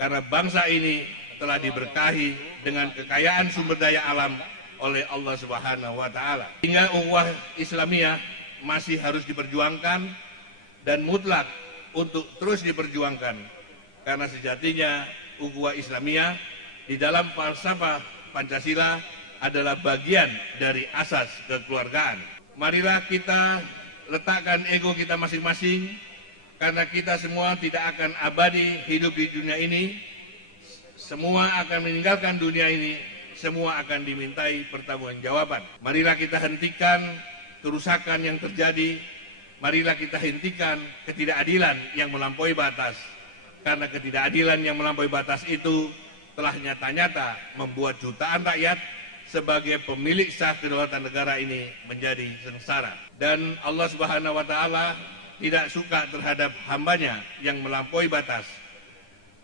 karena bangsa ini telah diberkahi dengan kekayaan sumber daya alam oleh Allah Subhanahu wa Ta'ala. Hingga ukhuwah Islamiyah masih harus diperjuangkan dan mutlak untuk terus diperjuangkan, karena sejatinya ukhuwah Islamiyah di dalam falsafah Pancasila adalah bagian dari asas kekeluargaan. Marilah kita letakkan ego kita masing-masing, karena kita semua tidak akan abadi hidup di dunia ini. Semua akan meninggalkan dunia ini, semua akan dimintai pertanggungjawaban. Marilah kita hentikan kerusakan yang terjadi. Marilah kita hentikan ketidakadilan yang melampaui batas, karena ketidakadilan yang melampaui batas itu telah nyata-nyata membuat jutaan rakyat sebagai pemilik sah kedaulatan negara ini menjadi sengsara. Dan Allah Subhanahu wa Ta'ala tidak suka terhadap hambanya yang melampaui batas.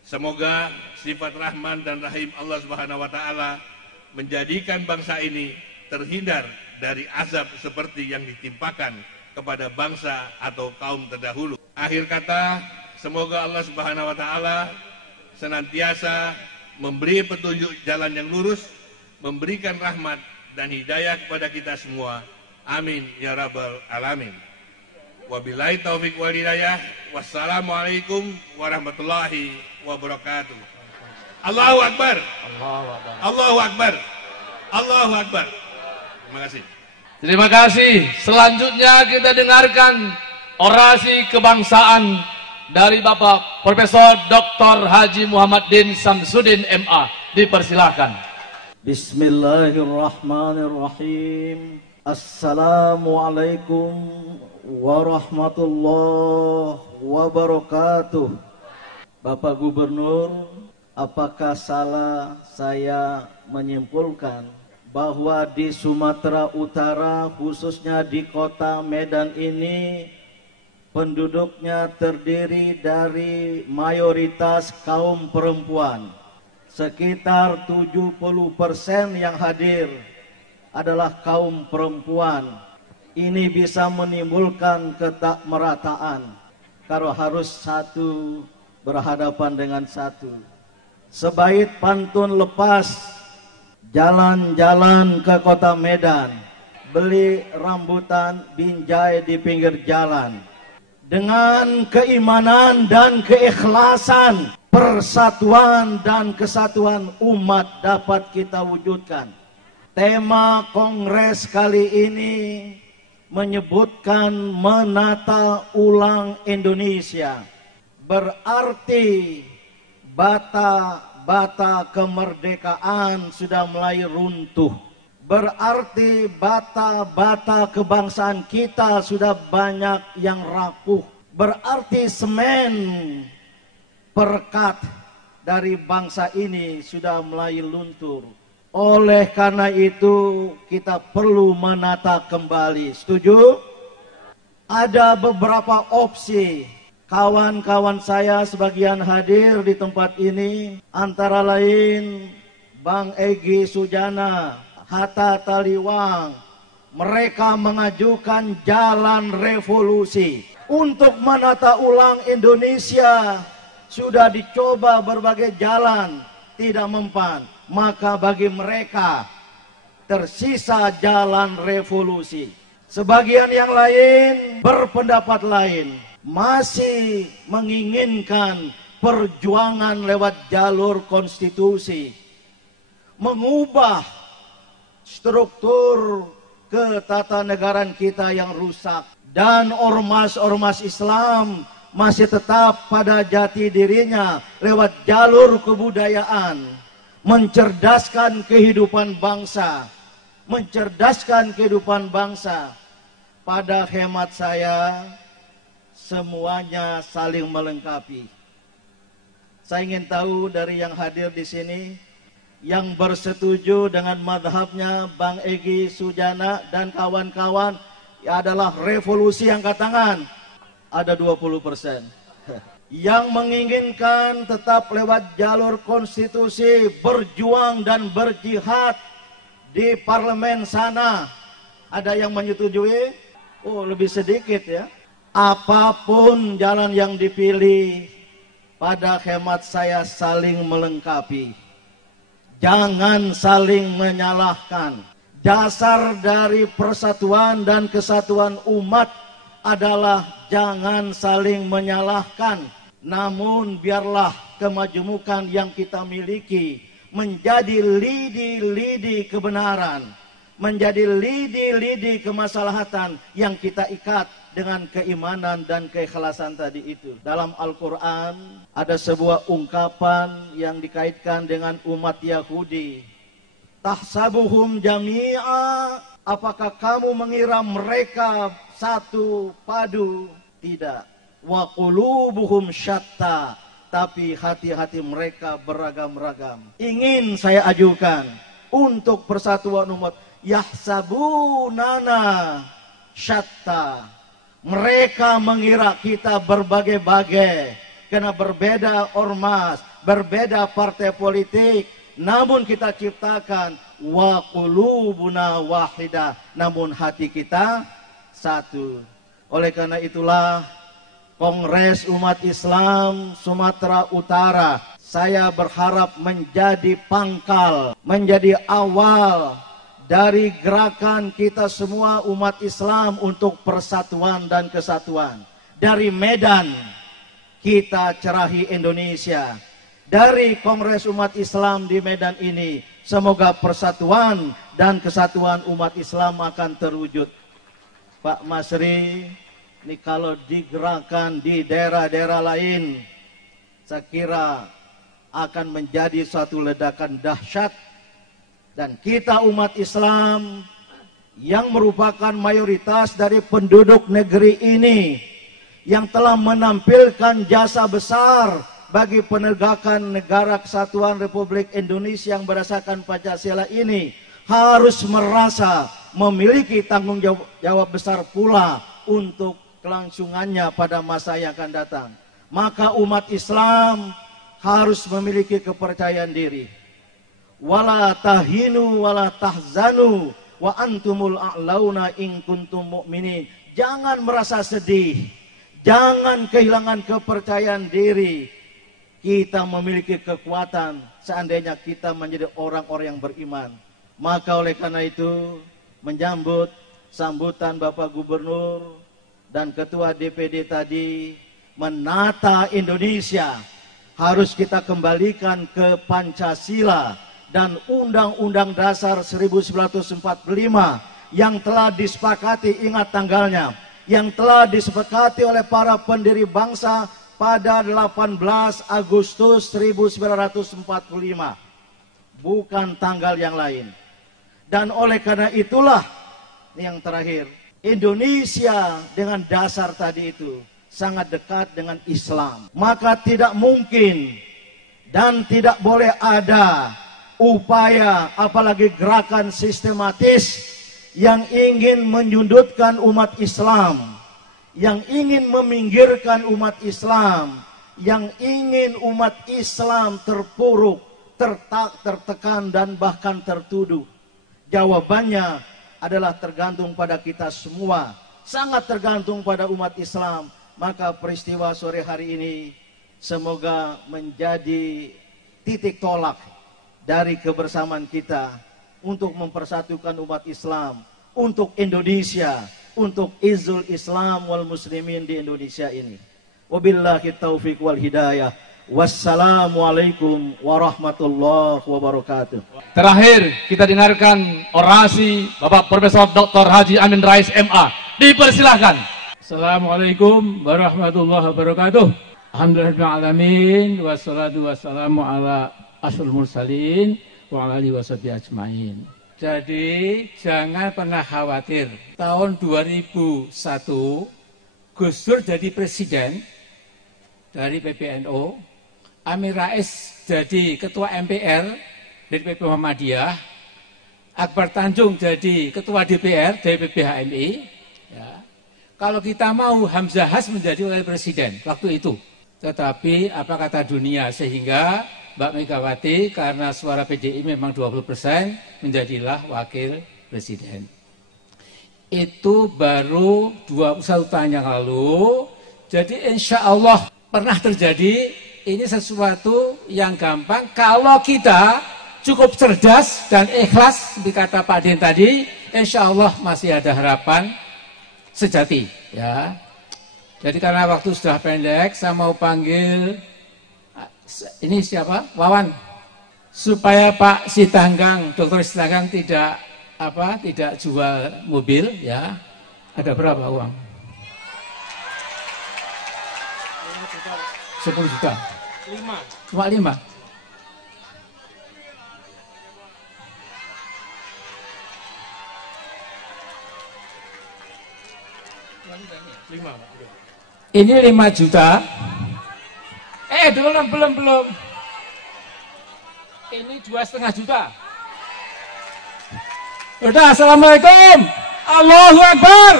Semoga sifat Rahman dan Rahim Allah Subhanahu wa Ta'ala menjadikan bangsa ini terhindar dari azab seperti yang ditimpakan kepada bangsa atau kaum terdahulu. Akhir kata, semoga Allah Subhanahu wa Ta'ala senantiasa memberi petunjuk jalan yang lurus, memberikan rahmat dan hidayah kepada kita semua. Amin ya rabbal alamin. Wabillahi taufiq wal hidayah. Wassalamualaikum warahmatullahi wabarakatuh. Allahu Akbar. Allahu Akbar. Allahu Akbar. Terima kasih. Terima kasih. Selanjutnya kita dengarkan orasi kebangsaan dari Bapak Profesor Dr. Haji Muhammad Din Samsudin MA. Dipersilahkan. Bismillahirrahmanirrahim. Assalamualaikum warahmatullahi wabarakatuh. Bapak Gubernur, apakah salah saya menyimpulkan bahwa di Sumatera Utara, khususnya di kota Medan ini, penduduknya terdiri dari mayoritas kaum perempuan? Sekitar 70% yang hadir adalah kaum perempuan. ini bisa menimbulkan ketakmerataan. Kalau harus satu berhadapan dengan satu. Sebaik pantun lepas, jalan-jalan ke kota Medan, beli rambutan binjai di pinggir jalan. Dengan keimanan dan keikhlasan, persatuan dan kesatuan umat dapat kita wujudkan. Tema kongres kali ini menyebutkan menata ulang Indonesia. Berarti bata-bata kemerdekaan sudah mulai runtuh. Berarti bata-bata kebangsaan kita sudah banyak yang rapuh. Berarti semen perkat dari bangsa ini sudah mulai luntur. Oleh karena itu kita perlu menata kembali. Setuju? Ada beberapa opsi. Kawan-kawan saya sebagian hadir di tempat ini, antara lain Bang Egy Sujana, Hatta Taliwang. Mereka mengajukan jalan revolusi untuk menata ulang Indonesia. Sudah dicoba berbagai jalan, tidak mempan. Maka bagi mereka tersisa jalan revolusi. Sebagian yang lain berpendapat lain, masih menginginkan perjuangan lewat jalur konstitusi, mengubah struktur ketatanegaraan kita yang rusak, dan ormas-ormas Islam masih tetap pada jati dirinya lewat jalur kebudayaan, mencerdaskan kehidupan bangsa, mencerdaskan kehidupan bangsa. Pada hemat saya, semuanya saling melengkapi. Saya ingin tahu dari yang hadir di sini, yang bersetuju dengan madhabnya Bang Egy Sujana dan kawan-kawan adalah revolusi, angkat tangan. Ada 20%. Yang menginginkan tetap lewat jalur konstitusi, berjuang dan berjihad di parlemen sana, ada yang menyetujui? Oh, lebih sedikit ya. Apapun jalan yang dipilih, pada hemat saya saling melengkapi. Jangan saling menyalahkan. Dasar dari persatuan dan kesatuan umat adalah jangan saling menyalahkan. Namun biarlah kemajemukan yang kita miliki menjadi lidi-lidi kebenaran, menjadi lidi-lidi kemaslahatan yang kita ikat dengan keimanan dan keikhlasan tadi itu. Dalam Al-Quran ada sebuah ungkapan yang dikaitkan dengan umat Yahudi. Tahsabuhum jami'a, apakah kamu mengira mereka satu padu? Tidak. Wa qulubuhum syatta, tapi hati-hati mereka beragam-ragam. Ingin saya ajukan untuk persatuan umat, yahsabunana syatta. Mereka mengira kita berbagai-bagai, karena berbeda ormas, berbeda partai politik, namun kita ciptakan wa qulubuna wahidah, namun hati kita satu. Oleh karena itulah Kongres Umat Islam Sumatera Utara, saya berharap menjadi pangkal, menjadi awal dari gerakan kita semua umat Islam untuk persatuan dan kesatuan. Dari Medan kita cerahi Indonesia. Dari Kongres Umat Islam di Medan ini, semoga persatuan dan kesatuan umat Islam akan terwujud. Pak Masri, ini kalau digerakkan di daerah-daerah lain, saya kira akan menjadi suatu ledakan dahsyat. Dan kita umat Islam yang merupakan mayoritas dari penduduk negeri ini, yang telah menampilkan jasa besar bagi penegakan negara kesatuan Republik Indonesia yang berdasarkan Pancasila ini, harus merasa memiliki tanggung jawab besar pula untuk kelangsungannya pada masa yang akan datang. Maka umat Islam harus memiliki kepercayaan diri. Wala tahinu wala tahzanu wa antumul a'launa in kuntum mu'minin. Jangan merasa sedih, jangan kehilangan kepercayaan diri. Kita memiliki kekuatan seandainya kita menjadi orang-orang yang beriman. Maka oleh karena itu, menyambut sambutan Bapak Gubernur dan Ketua DPD tadi, menata Indonesia harus kita kembalikan ke Pancasila dan Undang-Undang Dasar 1945 yang telah disepakati, ingat tanggalnya, yang telah disepakati oleh para pendiri bangsa pada 18 Agustus 1945, bukan tanggal yang lain. Dan oleh karena itulah, yang terakhir, Indonesia dengan dasar tadi itu sangat dekat dengan Islam. Maka tidak mungkin dan tidak boleh ada upaya, apalagi gerakan sistematis yang ingin menyudutkan umat Islam, yang ingin meminggirkan umat Islam, yang ingin umat Islam terpuruk, tertekan dan bahkan tertuduh. Jawabannya adalah tergantung pada kita semua, sangat tergantung pada umat Islam. Maka peristiwa sore hari ini semoga menjadi titik tolak dari kebersamaan kita untuk mempersatukan umat Islam, untuk Indonesia, untuk izul Islam wal muslimin di Indonesia ini. Wabillahi taufiq wal hidayah. Wassalamualaikum warahmatullahi wabarakatuh. Terakhir kita dengarkan orasi Bapak Profesor Dr. Haji Amin Rais MA. Dipersilahkan. Assalamualaikum warahmatullahi wabarakatuh. Alhamdulillahirrahmanirrahim. Wassalatu wassalamu ala asyrofil mursalin wa ala alihi washabihi ajmain. Jadi jangan pernah khawatir. Tahun 2001 Gus Dur jadi presiden dari PBNU, Amin Rais jadi ketua MPR dari PP Muhammadiyah, Akbar Tanjung jadi ketua DPR dari PPHMI. Ya. Kalau kita mau, Hamzah Has menjadi wakil presiden waktu itu. Tetapi apa kata dunia, sehingga Mbak Megawati karena suara PDI memang 20% menjadilah wakil presiden. Itu baru 21 tahun yang lalu. Jadi insya Allah pernah terjadi. Ini sesuatu yang gampang kalau kita cukup cerdas dan ikhlas, seperti kata Pak Din tadi, insya Allah masih ada harapan sejati. Ya. Jadi karena waktu sudah pendek, saya mau panggil ini siapa? Wawan. Supaya Pak Sitanggang, Dr. Sitanggang tidak jual mobil, ya. Ada berapa uang? 10 juta. 5. Cuma 5. Ini 5 juta. Belum. Ini 2,5 juta. Udah, assalamualaikum. Allahu Akbar.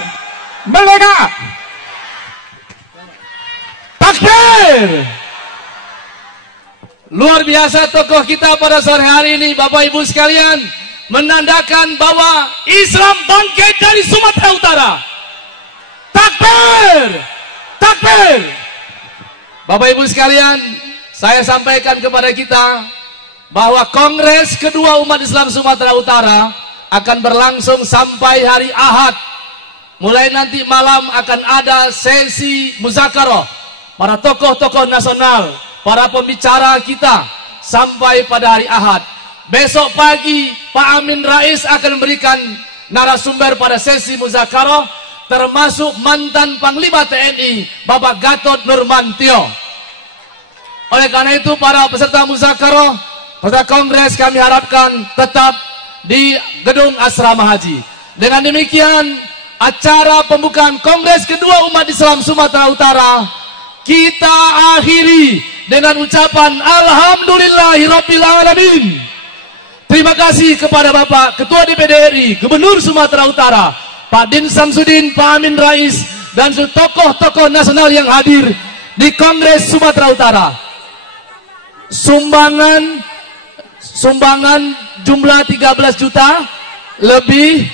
Merdeka. Takbir. Luar biasa tokoh kita pada sore hari ini, Bapak Ibu sekalian, menandakan bahwa Islam bangkit dari Sumatera Utara. Takbir! Takbir! Bapak Ibu sekalian, saya sampaikan kepada kita bahwa Kongres kedua umat Islam Sumatera Utara akan berlangsung sampai hari Ahad. Mulai nanti malam akan ada sesi muzakarah para tokoh-tokoh nasional, para pembicara kita sampai pada hari Ahad. Besok pagi Pak Amin Rais akan memberikan narasumber pada sesi muzakarah, termasuk mantan Panglima TNI Bapak Gatot Nurmantio. Oleh karena itu para peserta muzakarah, peserta kongres kami harapkan tetap di gedung Asrama Haji. Dengan demikian acara pembukaan Kongres kedua umat Islam Sumatera Utara kita akhiri dengan ucapan Alhamdulillahirabbil alamin. Terima kasih kepada Bapak Ketua DPD RI, Gubernur Sumatera Utara, Pak Din Samsudin, Pak Amin Rais, dan tokoh-tokoh nasional yang hadir di Kongres Sumatera Utara. Sumbangan jumlah 13 juta lebih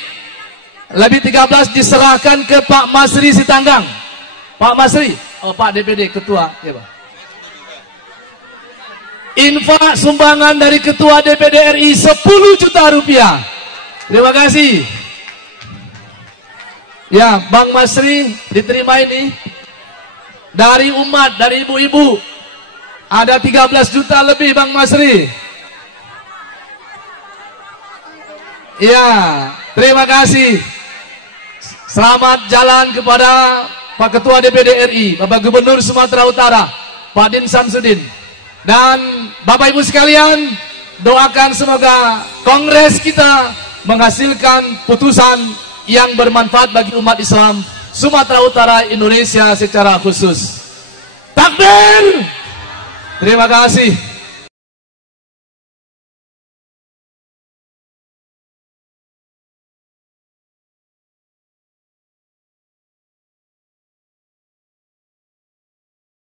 13 diserahkan ke Pak Masri Sitanggang. Pak Masri, oh Pak DPD ketua, ya Pak. Infak sumbangan dari ketua DPD RI 10 juta rupiah. Terima kasih. Ya, Bang Masri diterima ini dari umat, dari ibu-ibu. Ada 13 juta lebih Bang Masri. Ya, terima kasih. Selamat jalan kepada Pak Ketua DPD RI, Bapak Gubernur Sumatera Utara, Pak Din Samsudin. Dan Bapak Ibu sekalian, doakan semoga kongres kita menghasilkan putusan yang bermanfaat bagi umat Islam Sumatera Utara, Indonesia secara khusus. Takbir! Terima kasih.